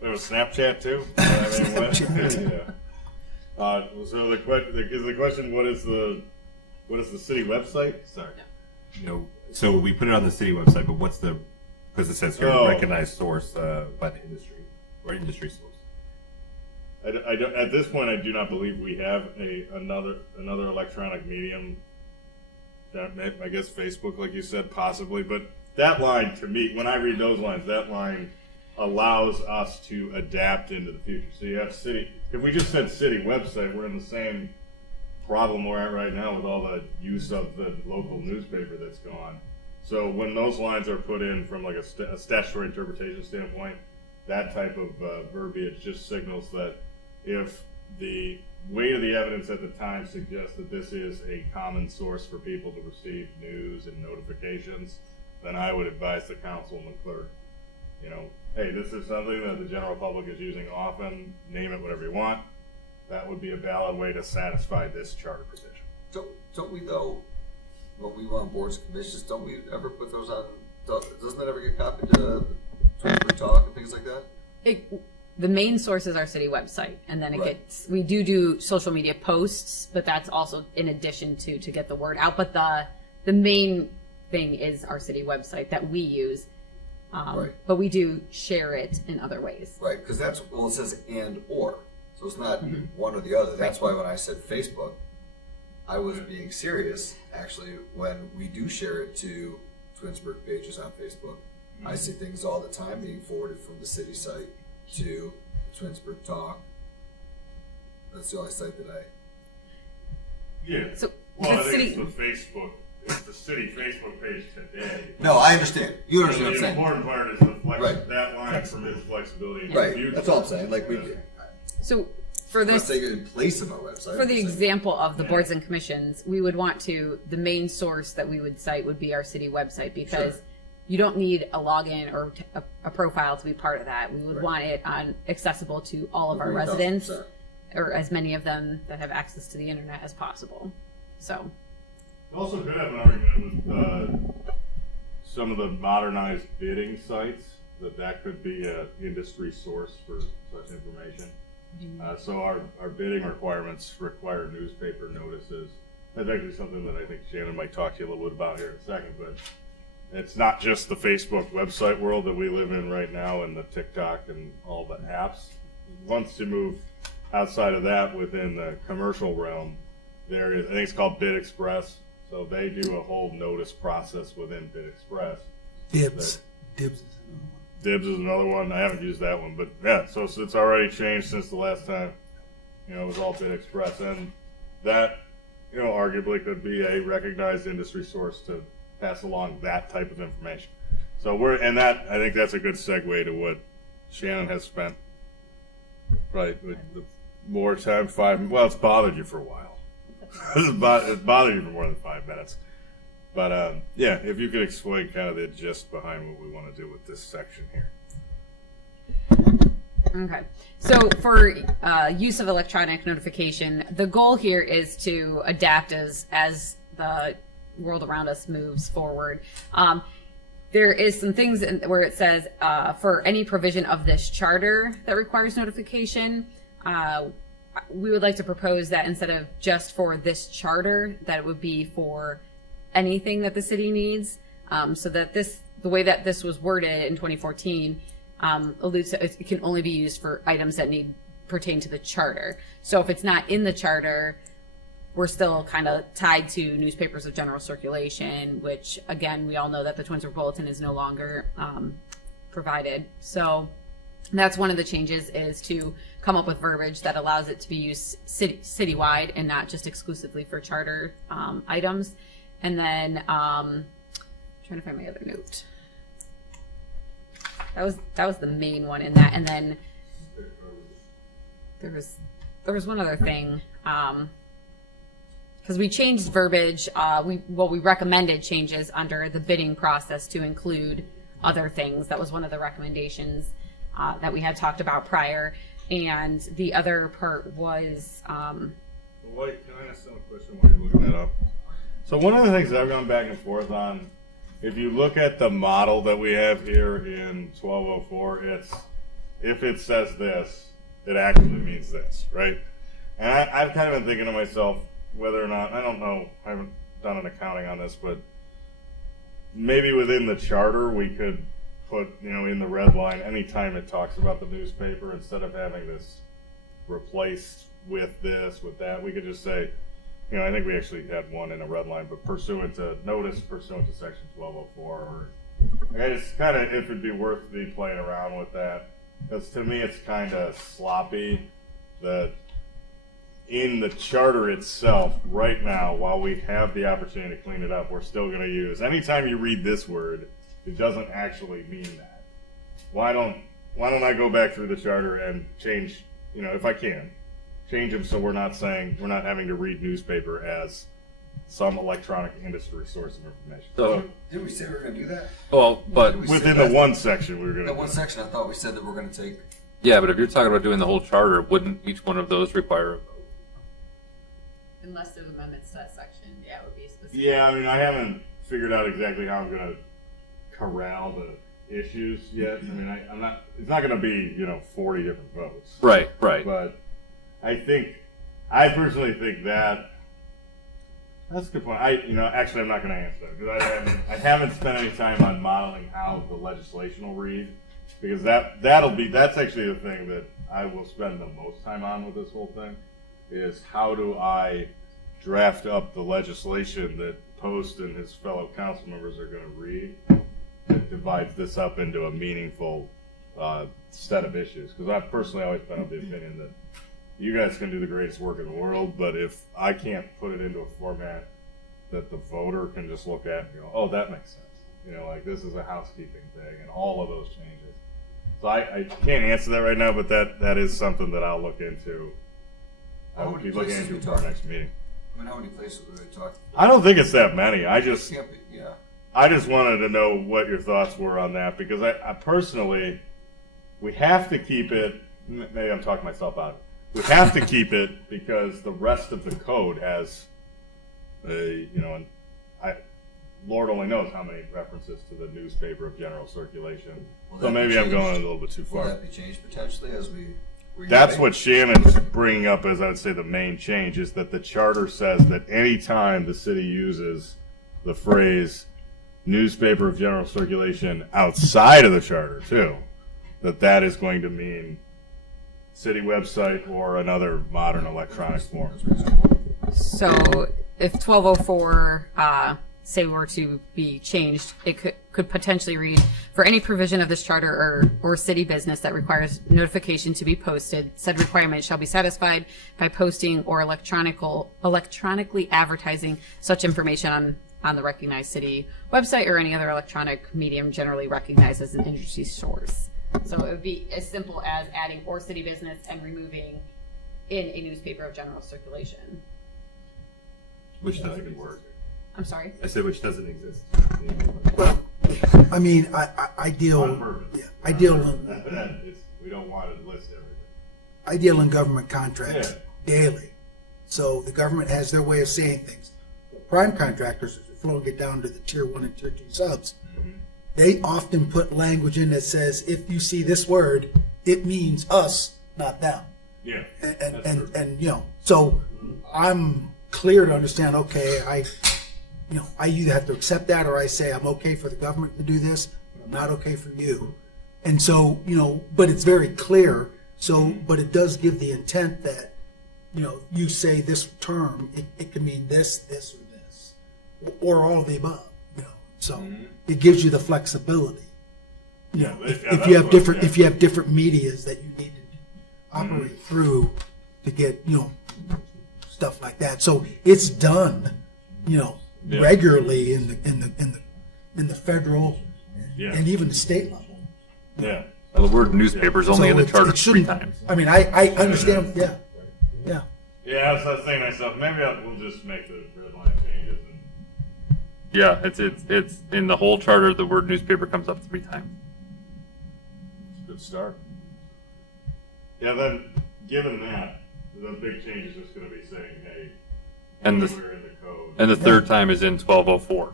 We have a Snapchat too? I mean, what? Yeah. So the question, what is the city website? Sorry. You know, so we put it on the city website, but what's the, because it says here recognized source by the industry or industry source. I don't, at this point, I do not believe we have another electronic medium. I guess Facebook, like you said, possibly. But that line, to me, when I read those lines, that line allows us to adapt into the future. So you have city. If we just said city website, we're in the same problem we're at right now with all the use of the local newspaper that's gone. So when those lines are put in from like a statutory interpretation standpoint, that type of verbiage just signals that if the weight of the evidence at the time suggests that this is a common source for people to receive news and notifications, then I would advise the council and the clerk, you know, hey, this is something that the general public is using often, name it whatever you want. That would be a valid way to satisfy this charter provision. Don't we though, when we want boards and commissions, don't we ever put those on, doesn't that ever get copied to Twinsburg Talk and things like that? The main source is our city website, and then it Right. gets, we do social media posts, but that's also in addition to get the word out. But the main thing is our city website that we use. Right. But we do share it in other ways. Right, because that's, well, it says and or, so it's not one or the other. That's why when I said Facebook, I was being serious, actually, when we do share it to Twinsburg pages on Facebook. I see things all the time being forwarded from the city site to Twinsburg Talk. That's the only site that I. Yeah. So Well, I the think city, it's the city Facebook page today. No, I understand. You understand what I'm The saying. important part is the Right. that line permits flexibility. in Right, future. that's all I'm saying. Like we, so for I'm not this, saying it in place of our website. for I'm the just saying- example of the boards and commissions, we would want to, the main source that we would cite would be our city website, because Sure. you don't need a login or a profile to be part of that. We would Right. want it accessible to all of our Agreed, residents, 1000%. or as many of them that have access to the internet as possible. So, You also could have an argument with some of the modernized bidding sites that could be an industry source for such information. So our bidding requirements require newspaper notices. That's actually something that I think Shannon might talk to you a little bit about here in a second, but it's not just the Facebook website world that we live in right now and the TikTok and all the apps. Once you move outside of that within the commercial realm, there is, I think it's called Bid Express. So they do a whole notice process within Bid Express. Dibs. Dibs is another one. I haven't used that one, but yeah, so it's already changed since the last time. You know, it was all Bid Express, and that, you know, arguably could be a recognized industry source to pass along that type of information. So I think that's a good segue to what Shannon has spent, right, with the more time, it's bothered you for a while. It's bothered you for more than 5 minutes. But, yeah, if you could explain kind of the gist behind what we want to do with this section here. Okay. So for use of electronic notification, the goal here is to adapt as the world around us moves forward. There is some things where it says for any provision of this charter that requires notification, we would like to propose that instead of just for this charter, that it would be for anything that the city needs, so that the way that this was worded in 2014 alludes to it can only be used for items that pertain to the charter. So if it's not in the charter, we're still kind of tied to newspapers of general circulation, which again, we all know that the Twinsburg Bulletin is no longer provided. So that's one of the changes, is to come up with verbiage that allows it to be used citywide and not just exclusively for charter items. And then trying to find my other note. That was the main one in that. And then there was one other thing, because we changed verbiage. We recommended changes under the bidding process to include other things. That was one of the recommendations that we had talked about prior. And the other part was. Wait, can I ask them a question while you're looking that up? So one of the things that I've gone back and forth on, if you look at the model that we have here in 1204, it's if it says this, it actually means this, right? And I've kind of been thinking to myself whether or not, I don't know, I haven't done an accounting on this, but maybe within the charter we could put, in the red line, anytime it talks about the newspaper, instead of having this replaced with this, with that, we could just say, I think we actually had one in a red line, but pursuant to section 1204, or I just kind of, if it'd be worth me playing around with that, because to me it's kind of sloppy that in the charter itself, right now, while we have the opportunity to clean it up, we're still going to use, anytime you read this word, it doesn't actually mean that. Why don't I go back through the charter and change, if I can, change them so we're not having to read newspaper as some electronic industry source of information. So, Did we say we were going to do that? well, but within the one section, we were going to. That one section, I thought we said that we're going to take. yeah, but if you're talking about doing the whole charter, wouldn't each one of those require a vote? Unless there's amendments to that section, yeah, it would be specific. Yeah, I haven't figured out exactly how I'm going to corral the issues yet. I'm not. It's not going to be 40 different votes. Right. But I personally think that's a good point. Actually, I'm not going to answer that because I haven't spent any time on modeling how the legislation will read, because that's actually the thing that I will spend the most time on with this whole thing, is how do I draft up the legislation that Post and his fellow council members are going to read that divides this up into a meaningful set of issues. Because I've personally always been of the opinion that you guys can do the greatest work in the world, but if I can't put it into a format that the voter can just look at and go, oh, that makes sense. Like this is a housekeeping thing and all of those changes. So I can't answer that right now, but that is something that I'll look into. I will be looking into for our next meeting. How many places were they talking? I don't think it's that many. I just wanted to know what your thoughts were on that, because I personally, we have to keep it, maybe I'm talking myself out. We have to keep it because the rest of the code has Lord only knows how many references to the newspaper of general circulation. So maybe I'm going a little bit too far. Will that be changed potentially as we? That's what Shannon's bringing up as, I would say, the main change, is that the charter says that any time the city uses the phrase newspaper of general circulation outside of the charter too, that is going to mean city website or another modern electronic form. So if 1204 say were to be changed, it could potentially read, for any provision of this charter or city business that requires notification to be posted, said requirement shall be satisfied by posting or electronically advertising such information on the recognized city website or any other electronic medium generally recognized as an industry source. So it would be as simple as adding or city business and removing in a newspaper of general circulation. Which doesn't work. I'm sorry? I said which doesn't exist. Well, I mean, I deal, On purpose. yeah, I deal We don't want to list everything. I deal in government contracts Yeah. daily. So the government has their way of saying things. Prime contractors, if you get down to the tier 1 and tier 2 subs, they often put language in that says, if you see this word, it means us, not them. Yeah. And you know, so I'm clear to understand, okay, I either have to accept that or I say I'm okay for the government to do this, but I'm not okay for you. And so, but it's very clear. So, but it does give the intent that, you say this term, it can mean this, or this, or all of the above, So it gives you the flexibility. If you have different medias that you need to operate through to get, stuff like that. So it's done, regularly in the federal and even the state level. Yeah. Well, the word newspaper is only in the it charter 3 shouldn't- times. I mean, I understand. Yeah. Yeah, I was saying to myself, maybe we'll just make the red line changes. And Yeah, it's in the whole charter. The word newspaper comes up 3 times. good start. Yeah, then, given that, the big change is just going to be saying, hey, And the we're in the code. and the third time is in 1204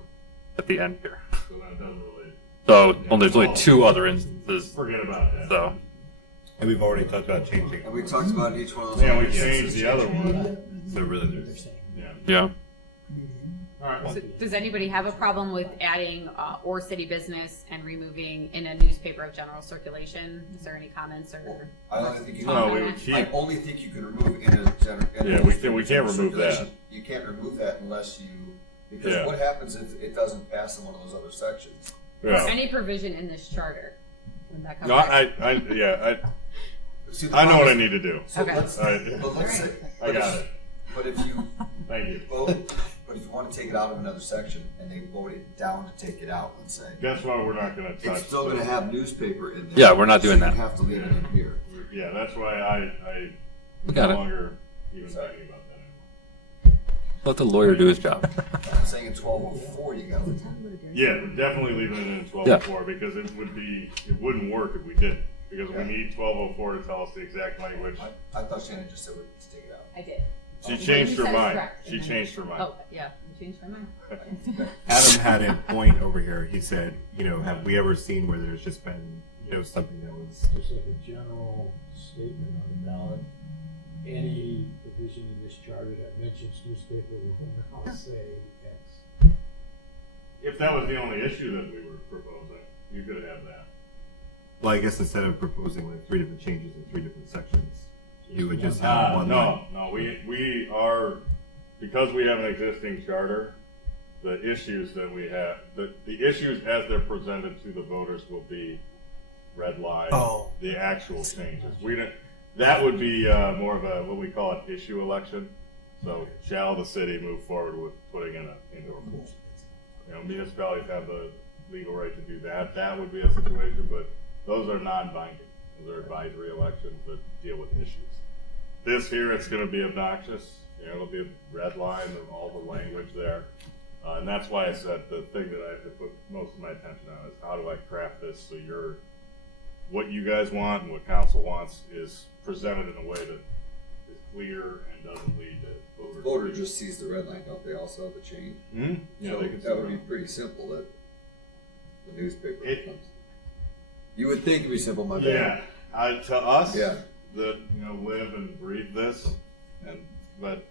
at the end here. So that doesn't really, So there's only 2 other instances. forget about that. So And we've already talked about changing. And we talked about each one of those. Yeah, we ones. changed the other one. So really, there's Yeah. yeah, All right. So does anybody have a problem with adding or city business and removing in a newspaper of general circulation? Is there any comments or? I only think you No, can. we would keep. I only think you can remove in a general. Yeah, we can't remove that. You can't remove that unless you, because Yeah. what happens if it doesn't pass in one of those other sections? Yeah. Any provision in this charter? Would that cover No, it? See, the I know problem what I is- need to do. So Okay. let's, but let's say. I got it. But if you Thank you. vote, but if you want to take it out of another section and they vote it down to take it out, let's say, That's why we're not going to touch. it's still going to the- have newspaper in there. Yeah, we're not doing so that. You have to leave it in here. Yeah, that's why I We got no it. longer even thinking about that anymore. let the lawyer do his job. I'm saying in 1204, you got to. Yeah, we're definitely leaving it in 1204 because it wouldn't work if we didn't. Because we need 1204 to tell us the exact language. I thought Shannon just said we to take it out. I did. She When changed you her said it's mind. correct, She and then- changed her mind. Oh, yeah, I changed my mind. Adam had a point over here. He said, have we ever seen where there's just been, something that was Just like a general statement on the ballot, any provision in this charter that mentions newspaper will now say X. If that was the only issue that we were proposing, you could have that. well, I guess instead of proposing like 3 different changes in 3 different sections, you would just have one line. No, we are, because we have an existing charter, the issues that we have, the issues as they're presented to the voters will be red line, Oh. the actual changes. That would be more of a, what we call an issue election. So shall the city move forward with putting in an indoor pool? Municipalities have the legal right to do that. That would be a situation, but those are non-binding. Those are advisory elections that deal with issues. This here, it's going to be obnoxious. It'll be a red line of all the language there. And that's why I said the thing that I have to put most of my attention on is how do I craft this so what you guys want and what council wants is presented in a way that is clear and doesn't lead to The voters. voter just sees the red line, don't they also have the change? Hmm? Yeah, So they can see that would that. be pretty simple, that the newspaper It- comes. You would think it'd be simple, my Yeah, bad. to us, Yeah. that live and breathe this, but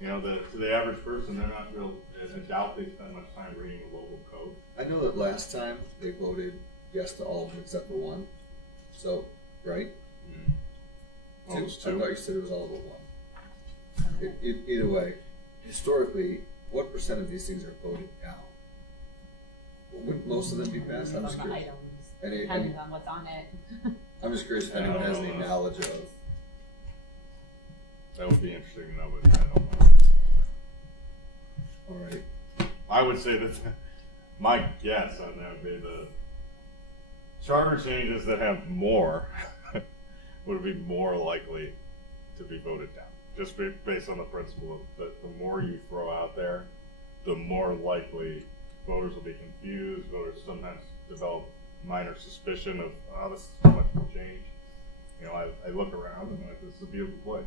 to the average person, they're not real. I doubt they spend much time reading the local code. I know that last time they voted yes to all of them except for one. So, right? Oh, it was I two? thought you said it was all but one. Either way, historically, what % of these things are voted down? Would most of them be passed? I'm just Some curious. items, depends on what's on it. I'm just curious if anyone has any knowledge of. That would be interesting to know, but I don't know. All right. I would say that my guess on that would be the charter changes that have more would be more likely to be voted down. Just based on the principle that the more you throw out there, the more likely voters will be confused. Voters sometimes develop minor suspicion of, oh, this is too much for change. You know, I look around and I'm like, this is a beautiful place.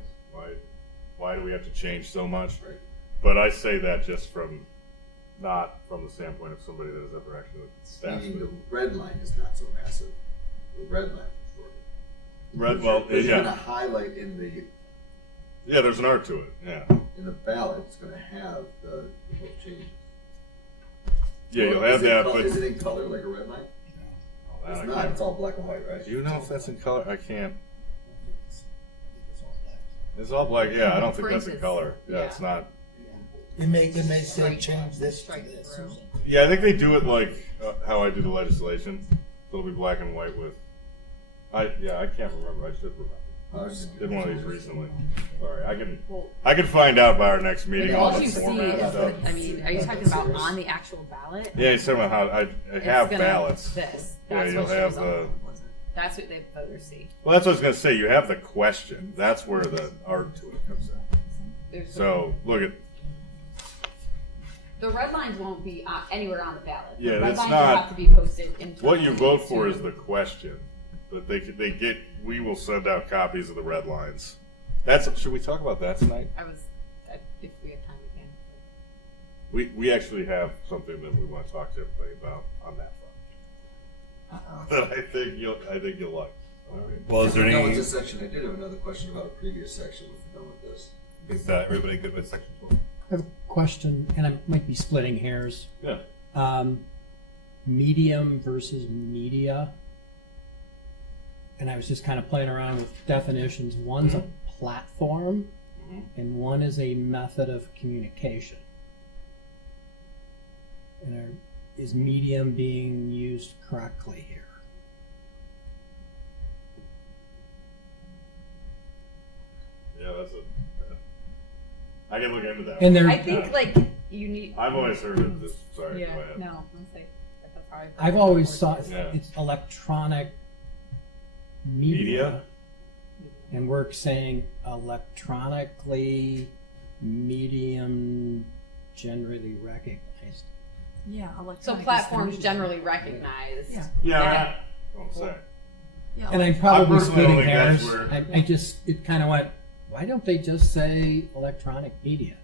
Why do we have to change so much? Right. But I say that just not from the standpoint of somebody that has ever actually looked at stats. Meaning the red line is not so massive. The red line is shorter. Red, well, It's going to yeah. highlight in the Yeah, there's an art to it, yeah. in the ballot. It's going to have the vote changes. Yeah, you'll Is have it that, col- but. Is it in color like a red line? Oh, that It's I not. can't- It's all black and white, right? Do you know if that's in color? I can't. It's all black. It's all black, yeah, I don't think For that's in instance, color. Yeah, yeah. it's not. It may say Strike- change this to strike this. through. Yeah, I think they do it like how I do the legislation. It'll be black and white with. I can't remember. I should remember. I was just- Did one of these recently. Sorry, I can find out by our next meeting all All the you see format is, stuff. I mean, are you talking about on the actual ballot? Yeah, he's talking about how I It's have gonna- ballots. This, Yeah, that's you'll what have shows the. up. That's what the voters see. Well, that's what I was gonna say. You have the question. That's where the art to it comes in. There's So look at. the red lines won't be anywhere on the ballot. Yeah, the red it's lines not- will have to be posted internally. What you vote for to- is the question, but they get. We will send out copies of the red lines. Should we talk about that tonight? If we have time again. We actually have something that we want to talk to everybody about on that front. That I think you'll like. All right. Well, is there That was any, this section. I did have another question about a previous section. If we're done with this. is everybody good with section 12? I have a question, and I might be splitting hairs. Yeah. Medium versus media. And I was just kind of playing around with definitions. One's a platform, Mhm. and one is a method of communication. And is medium being used correctly here? Yeah, that's a. I can look into that. And there, I think like you need. I've always heard of this. Sorry, Yeah. go ahead. No. Let's say that's probably. I've always thought Yeah. it's electronic media, Media? and we're saying electronically medium generally recognized. Yeah, So electronic. platforms is the generally recognize. Yeah. Yeah, that- don't say. Yeah, And I'm probably personally splitting don't think hairs. that's where- I just, it kind of went, why don't they just say electronic media?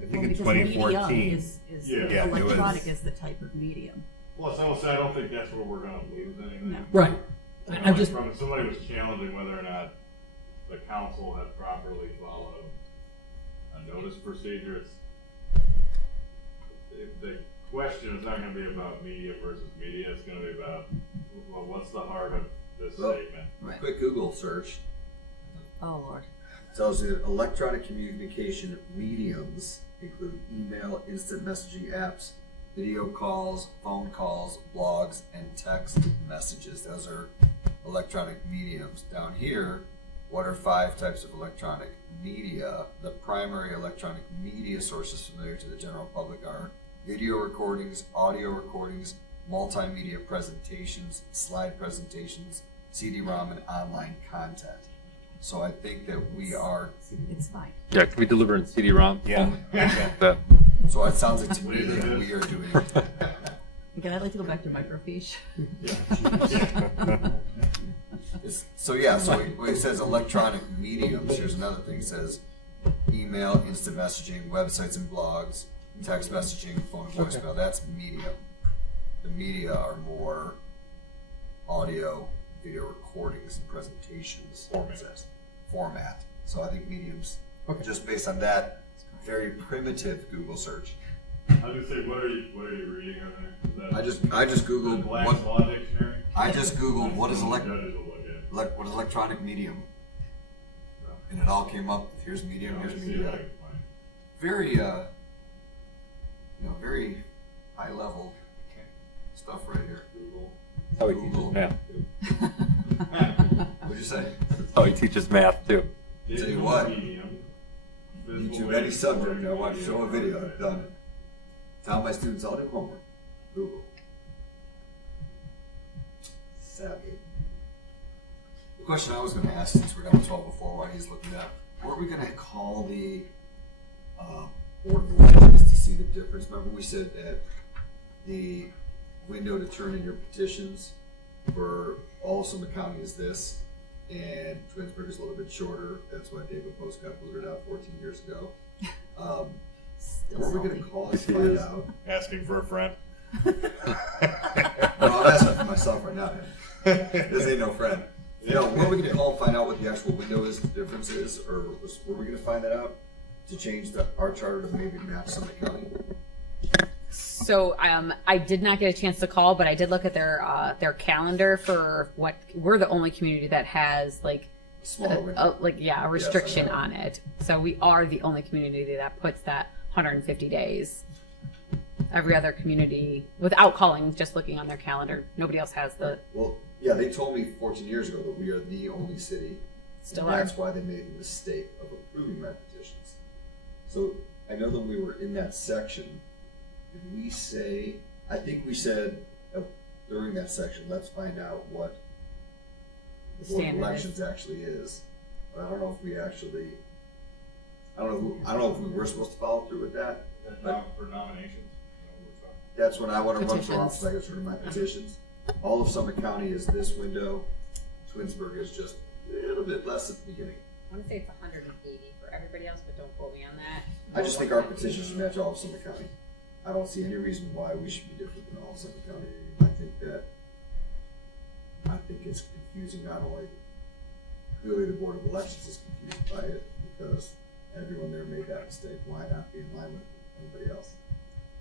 I think well, in because 2014. medium is Yeah. Yeah, it was- electronic is the type of medium. Plus, I will say I don't think that's where we're going to lose anything. No. Right. You know, I'm like just, from somebody was challenging whether or not the council had properly followed a notice procedure. The question is not going to be about media versus media. It's going to be about, well, what's the heart of this Well, statement? A quick Google search Oh, Lord. tells you that electronic communication mediums include email, instant messaging apps, video calls, phone calls, blogs, and text messages. Those are electronic mediums. Down here, what are 5 types of electronic media? The primary electronic media sources familiar to the general public are video recordings, audio recordings, multimedia presentations, slide presentations, CD-ROM, and online content. So I think that we are, It's fine. Yeah, can we deliver in CD-ROM? Yeah. That. so it sounds like to me that we are doing, Again, I'd like to go back to microfiche. so when it says electronic mediums, here's another thing. It says email, instant messaging, websites and blogs, text messaging, phone, voicemail. That's medium. The media are more audio, video recordings, and presentations. Format. So I think mediums, just based on that very primitive Google search. I was going to say, what are you reading on there? Is that I just googled Black's Law Dictionary? I just googled what is Judges will look at. what is electronic medium, and it all came up. Here's medium. Here's See what I media. can find. Very very high level. stuff right here. That's how he teaches math. What'd you say? That's how he teaches math too. Tell you what. YouTube, any subject, I watch, show a video, I've done it. Tell my students all do homework. Google. Savvy. The question I was going to ask, since we're down to 12 before, while he's looking up, weren't we going to call the Board of Elections to see the difference? Remember we said that the window to turn in your petitions for all of Summit County is this, and Twinsburg is a little bit shorter. That's why David Post got booted out 14 years ago. What we're going to call is find out. Asking for a friend. No, I'm asking for myself right now. This ain't no friend. You know, what we're going to call and find out what the actual window is, the difference is, or were we going to find that out to change our charter to maybe match Summit County? So I did not get a chance to call, but I did look at their calendar for what we're the only community that has like Smaller window. a restriction Yes, I know. on it. So we are the only community that puts that 150 days. Every other community, without calling, just looking on their calendar, nobody else has the. Well, yeah, they told me 14 years ago that we are the only city. Still and are. that's why they made the mistake of approving my petitions. So I know that we were in that section. Did we say, I think we said during that section, let's find out what the Board of Standard Elections actually is. But I don't know if we actually, I don't know if we were supposed to follow through with that. For nominations. That's when I want to run for Petitions. office, I guess, for my petitions. All of Summit County is this window. Twinsburg is just a little bit less at the beginning. I want to say it's 180 for everybody else, but don't quote me on that. I just think our petitions should match all of Summit County. I don't see any reason why we should be different than all of Summit County. I think it's confusing. Not only clearly the Board of Elections is confused by it because everyone there made that mistake. Why not be in line with anybody else?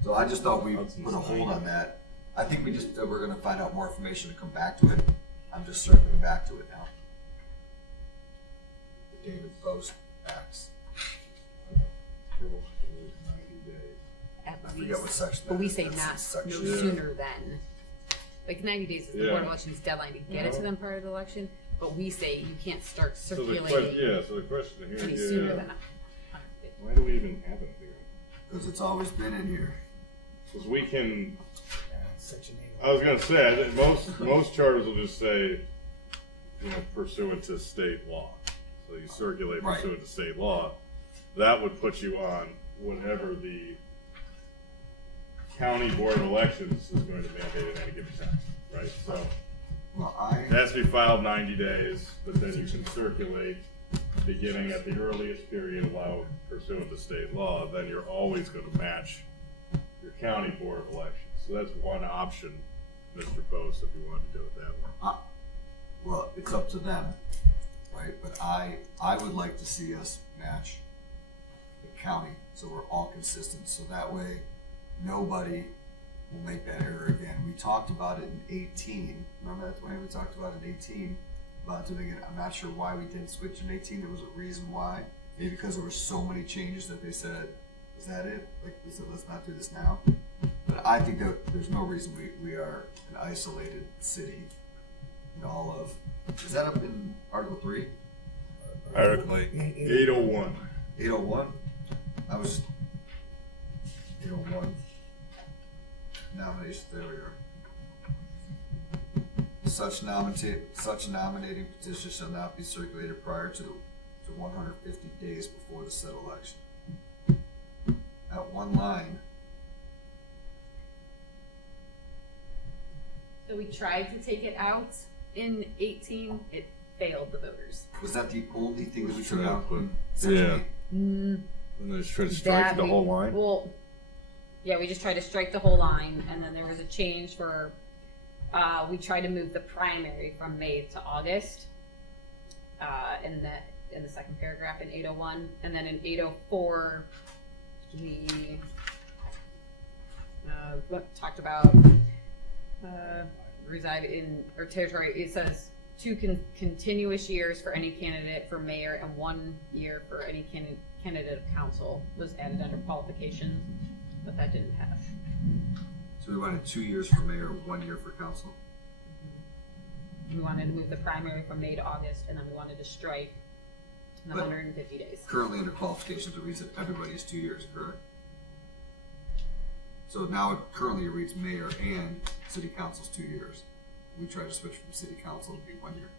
So I just thought we put a hold on that. I think we're going to find out more information and come back to it. I'm just circling back to it now. The David Post Acts. At I forget least. what section But that we is. say That's not in section. no sooner than. Like 90 days is the Board of Yeah. Elections deadline to get it to them prior to the election, but we say you can't start So the circulating question here, any sooner than 150. why do we even have it here? Because it's always been in here. Because we can, Section 8. I was gonna say, I think most charters will just say, pursuant to state law. So you circulate Right. pursuant to state law. That would put you on whatever the county board of elections is going to mandate at any given time, right? So Well, it has to be filed 90 days, but then you can circulate beginning at the earliest period allowed pursuant to state law. Then you're always going to match your county board of elections. So that's one option, Mr. Post, if you want to do it that way. well, it's up to them, right? But I would like to see us match the county so we're all consistent. So that way, nobody will make that error again. We talked about it in 18. Remember that's when we talked about it in 18 about doing it. I'm not sure why we didn't switch in 18. There was a reason why. Maybe because there were so many changes that they said, is that it? Like we said, let's not do this now. But I think that there's no reason we are an isolated city in all of. Is that up in Article 3? Article 801. 801? I was 801. Nominations, there we are. Such nominating petition shall not be circulated prior to 150 days before the said election. At one line, So we tried to take it out in 18. It failed the voters. was that the only thing that we took Yeah, out? but- in Section yeah. 8? And they just try to That we- Well, yeah, we just tried to strike the whole line, and then there was a change for. We tried to move the primary from May to August. In the second paragraph in 801, and then in 804, we talked about reside in or territory. It says 2 continuous years for any candidate for mayor and 1 year for any candidate of council was added under qualifications, but that didn't pass. So we wanted 2 years for mayor, 1 year for council. We wanted to move the primary from May to August, and then we wanted to strike the But- 150 days. Currently under qualifications, it reads that everybody is 2 years, correct? So now it currently reads mayor and city council's 2 years. We tried to switch from city council to be 1 year.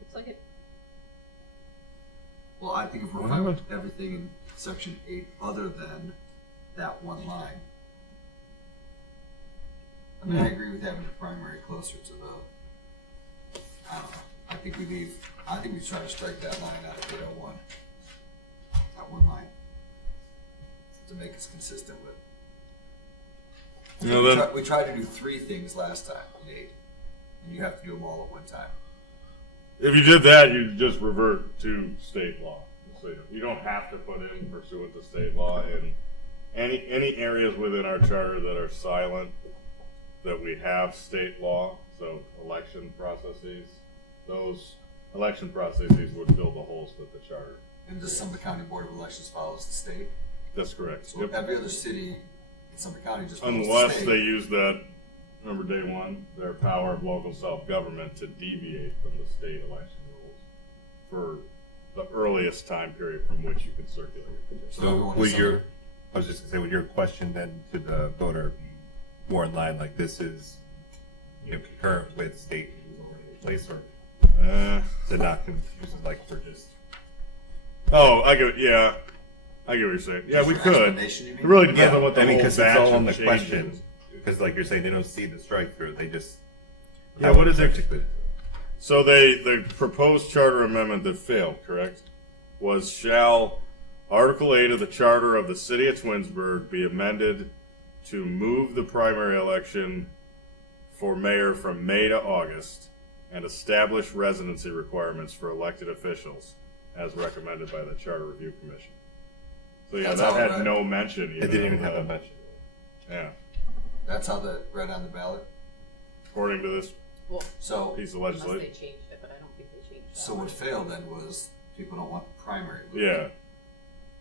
Looks like it. Well, I think if we're fine with everything in section 8 other than that one line. I mean, I agree with having the primary closer to the, I don't know, I think we try to strike that line out of 801. That one line. To make us consistent with. We tried to do 3 things last time in 8, and you have to do them all at one time. If you did that, you'd just revert to state law. So you don't have to put in pursuant to state law in any areas within our charter that are silent, that we have state law. So election processes, those election processes would fill the holes that the charter. And does Summit County Board of Elections follows the state? That's correct. So Yep. every other city in Summit County just follows the Unless state. they use that, remember day one, their power of local self-government to deviate from the state election rules for the earliest time period from which you can circulate your petition. So everyone is I was just gonna say, would your question then to the voter be more in line, like this is, concurrent with state rules already in place, or to not confuse it, like we're just. Oh, I get what you're saying. Yeah, Just we for could. explanation, you It mean? really depends on what the whole because batch it's all on of the question. changes. Because like you're saying, they don't see the strike through, they just. Yeah, what is it? articulated. So the proposed charter amendment that failed, correct, was shall Article 8 of the Charter of the City of Twinsburg be amended to move the primary election for mayor from May to August and establish residency requirements for elected officials as recommended by the Charter Review Commission. So yeah, That's that how it had read. no mention. It didn't even have a mention. Yeah, That's how that read on the ballot. according to this Well, So, piece of unless they legislation. changed it, but I don't think they changed that. so what failed then was people don't want the primary. Yeah.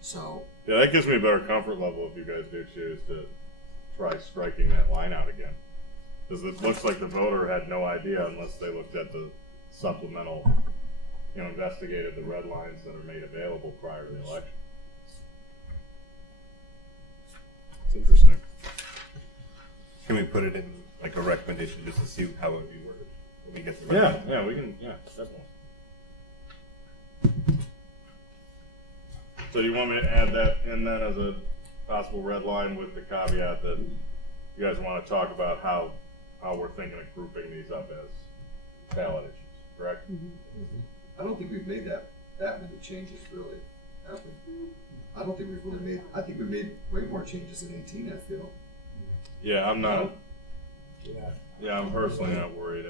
So, Yeah, that gives me a better comfort level if you guys do choose to try striking that line out again. Because it looks like the voter had no idea unless they looked at the supplemental, investigated the red lines that are made available prior to the election. It's interesting. Can we put it in like a recommendation just to see how it would be worded when we get to Yeah, we can, definitely. So you want me to add that in then as a possible red line with the caveat that you guys want to talk about how we're thinking of grouping these up as ballot issues, correct? I don't think we've made that many changes really, have we? I don't think we've really I think we made way more changes in 18, I feel. Yeah, I'm not. Yeah, I'm personally not worried.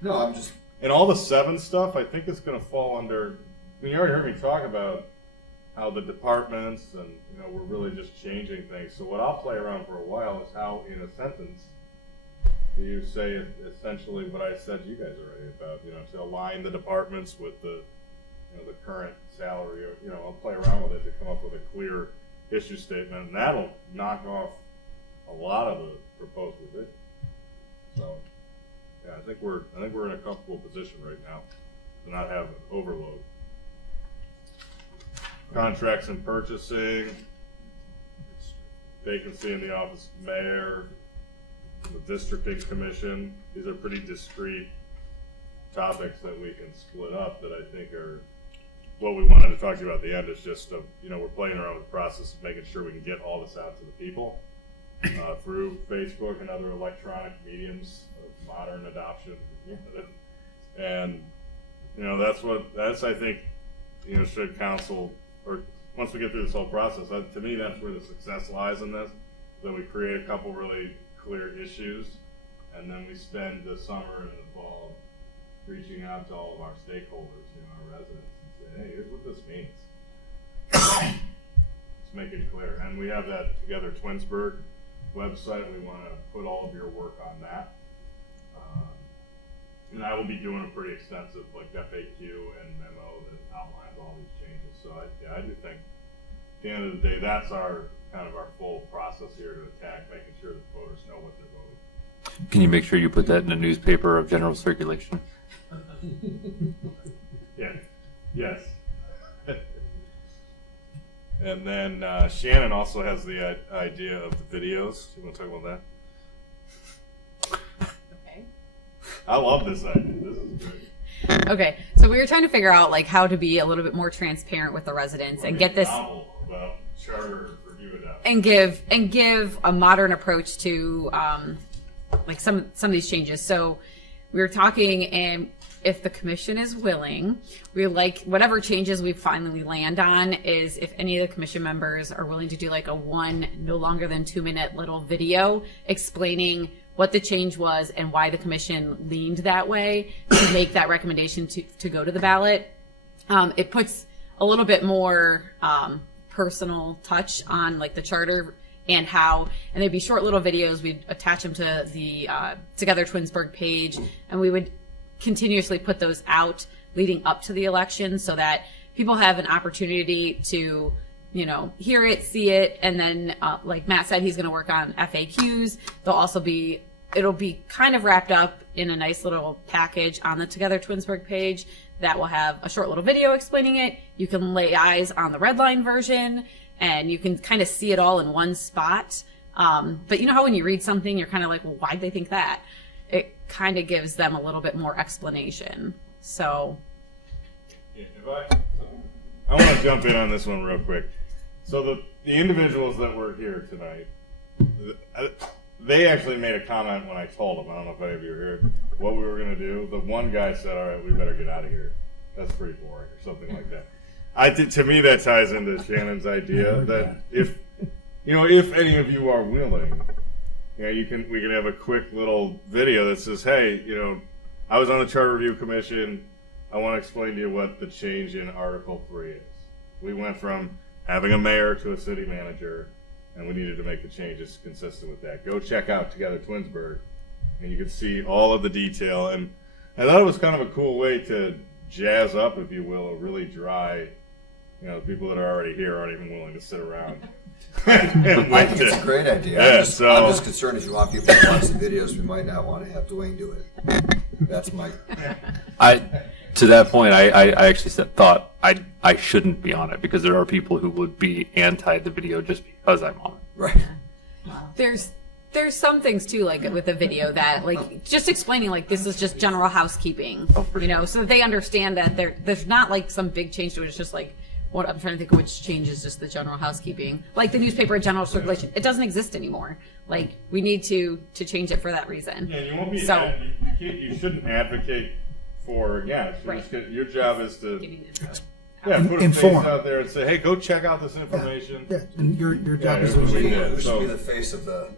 No, I'm just, And all the 7 stuff, I think it's going to fall under. I mean, you already heard me talk about how the departments and we're really just changing things. So what I'll play around for a while is how, in a sentence, do you say essentially what I said to you guys already about to align the departments with the the current salary. I'll play around with it to come up with a clear issue statement, and that'll knock off a lot of the proposed revisions. So, yeah, I think we're in a comfortable position right now to not have an overload. Contracts and purchasing, vacancy in the office of mayor, the districting commission. These are pretty discrete topics that we can split up that I think are what we wanted to talk to you about at the end is just, we're playing around with the process of making sure we can get all this out to the people through Facebook and other electronic mediums of modern adoption. And, that's I think, should council, or once we get through this whole process, to me, that's where the success lies in this, that we create a couple really clear issues, and then we spend the summer and the fall reaching out to all of our stakeholders, our residents, and say, hey, here's what this means. Let's make it clear. And we have that Together Twinsburg website. We want to put all of your work on that. And I will be doing a pretty extensive FAQ and memo that outlines all these changes. So I do think the end of the day, that's our kind of our full process here to attack, making sure that voters know what they're voting. Can you make sure you put that in a newspaper of general circulation? Yeah. Yes. And then Shannon also has the idea of the videos. You want to talk about that? Okay. I love this idea. This is great. Okay, so we were trying to figure out like how to be a little bit more transparent with the residents and get this Novel about charter review adoption. and give a modern approach to like some of these changes. So we were talking, and if the commission is willing, we like whatever changes we finally land on is if any of the commission members are willing to do like a no longer than 2-minute little video explaining what the change was and why the commission leaned that way to make that recommendation to go to the ballot. It puts a little bit more personal touch on like the charter and they'd be short little videos. We'd attach them to the Together Twinsburg page, and we would continuously put those out leading up to the election so that people have an opportunity to, hear it, see it. And then, like Matt said, he's going to work on FAQs. It'll be kind of wrapped up in a nice little package on the Together Twinsburg page that will have a short little video explaining it. You can lay eyes on the red line version and you can kind of see it all in one spot. But you know how when you read something, you're kind of like, well, why'd they think that? It kind of gives them a little bit more explanation. So, Yeah, I want to jump in on this one real quick. So the individuals that were here tonight, they actually made a comment when I told them. I don't know if any of you heard what we were going to do. The one guy said, "All right, we better get out of here. That's pretty boring," or something like that. To me, that ties into Shannon's idea that if any of you are willing, we can have a quick little video that says, "Hey, I was on the Charter Review Commission. I want to explain to you what the change in Article 3 is. We went from having a mayor to a city manager, and we needed to make the changes consistent with that. Go check out Together Twinsburg, and you can see all of the detail." And I thought it was kind of a cool way to jazz up, if you will, a really dry, the people that are already here aren't even willing to sit around. I think it's a great idea. Yeah, I'm just concerned if you want people to watch the videos, we might not want to have Dwayne do it. That's my... To that point, I actually thought I shouldn't be on it because there are people who would be anti the video just because I'm on it. Right. There's some things too, like with the video that like just explaining like this is just general housekeeping, so that they understand that there's not like some big change to it. It's just like what I'm trying to think of which change is just the general housekeeping, like the newspaper general circulation. It doesn't exist anymore. Like we need to change it for that reason. Yeah, you won't be. So you shouldn't advocate for or against. Right. Your job is to put a Inform. face out there and say, "Hey, go check out this information." Yeah, and your job is we to did. Who should So- be the face of the...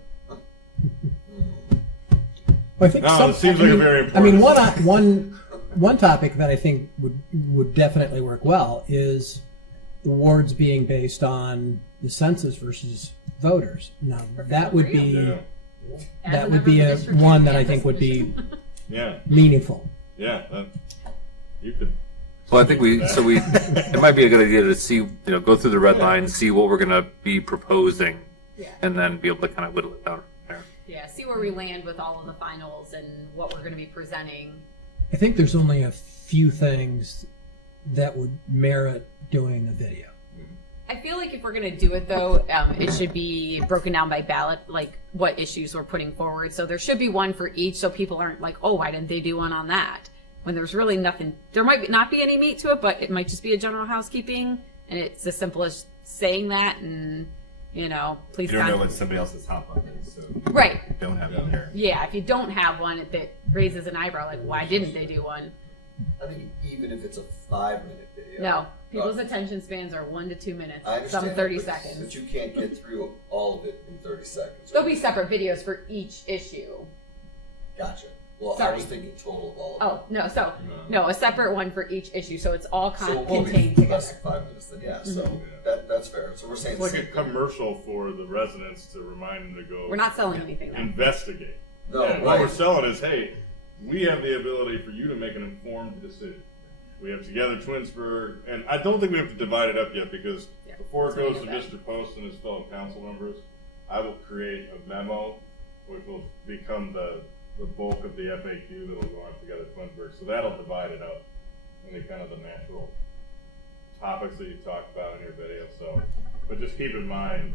Well, I think No, it seems like a very important. One topic that I think would definitely work well is the wards being based on the census versus voters. Now that would be Yeah. that would be a one that I think would be Yeah. meaningful. Yeah. You could. Well, I think it might be a good idea to see, go through the red line, see what we're going to be proposing, Yeah. and then be able to kind of whittle it down from there. Yeah, see where we land with all of the finals and what we're going to be presenting. I think there's only a few things that would merit doing a video. I feel like if we're going to do it, though, it should be broken down by ballot, like what issues we're putting forward. So there should be one for each so people aren't like, oh, why didn't they do one on that? When there's really nothing. There might not be any meat to it, but it might just be a general housekeeping. And it's as simple as saying that and, please You don't know what somebody else's hot button is, so Right. you don't have one there. Yeah, if you don't have one that raises an eyebrow, like, why didn't they do one? I think even if it's a 5-minute video. No. People's attention spans are 1 to 2 minutes, I understand some 30 but seconds. you can't get through all of it in 30 seconds. There'll be separate videos for each issue. Gotcha. Well, I Sorry. was thinking total of all of Oh, no, no, a separate one for each issue, so it's all it. So it will contained be together. less than 5 minutes then, yeah. So that's fair. So we're saying It's like the a same thing. commercial for the residents to remind them to go We're not selling anything though. investigate. No, Yeah, what we're right. selling is, hey, we have the ability for you to make an informed decision. We have Together Twinsburg, and I don't think we have to divide it up yet because Yeah. Before it So I goes to get that. Mr. Post and his fellow council members, I will create a memo which will become the bulk of the FAQ that will go on together Twinsburg. So that'll divide it up into kind of the natural topics that you talked about in your video. So, but just keep in mind,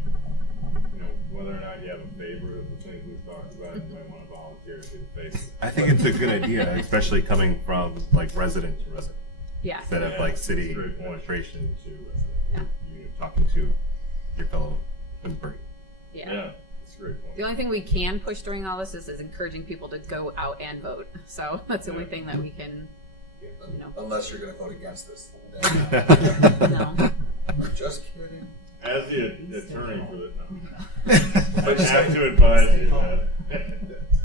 whether or not you have a favorite of the things we've talked about, you might want to volunteer to be the favorite. I think it's a good idea, especially coming from like resident to resident Yeah. instead of Yeah, like that's a city great point. administration to resident. Yeah. You're talking to your fellow Twinsburg. Yeah, that's a great point. The only thing we can push during all this is encouraging people to go out and vote. So that's the only thing that we can, Unless you're gonna vote against this. no. I'm just kidding. As the attorney for the, I have to advise you that.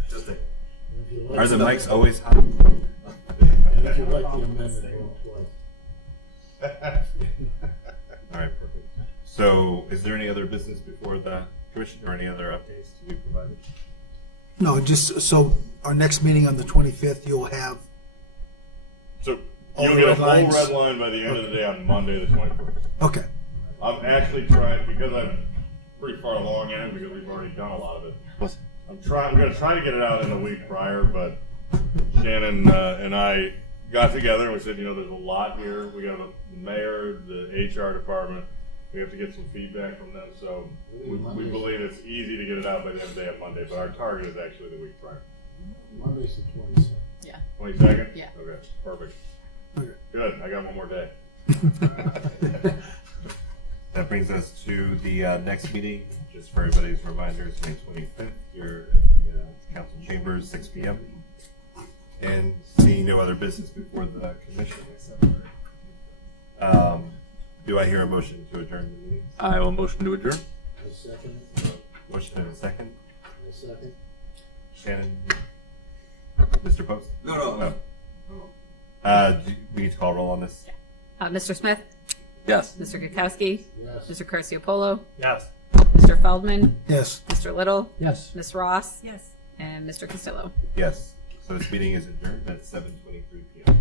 Just a, If you like- Are the mics always hot? And if you like the amendment, vote twice. All right, perfect. So is there any other business before the commission or any other updates to be provided? No, just, so our next meeting on the 25th, you'll have, So All you'll the get a red full lines? red line by the end of the day on Monday the 21st. okay, I'm actually trying, because I'm pretty far along in it, because we've already done a lot of it. I'm gonna try to get it out in the week prior, but Shannon and I got together and we said, there's a lot here. We got the mayor, the HR department. We have to get some feedback from them, so we believe it's easy to get it out by the end of the day on Monday, but our target is actually the week prior. Monday's the 22nd. Yeah. 22nd? Yeah. Okay, perfect. Okay. Good, I got one more day. That brings us to the next meeting, just for everybody's reminders, May 25th, here at the council chambers, 6 p.m. And seeing no other business before the commission. Do I hear a motion to adjourn the meeting? I will motion to adjourn. I second it. Motion and a second. I second. Shannon? Mr. Post? no. We need to call roll on this? Mr. Smith, Yes. Mr. Kukowski, Yes. Mr. Carciopolo, Yes. Mr. Feldman, yes. Mr. Little, Yes. Ms. Ross, Yes. and Mr. Castillo. Yes. So this meeting is adjourned at 7:23 p.m.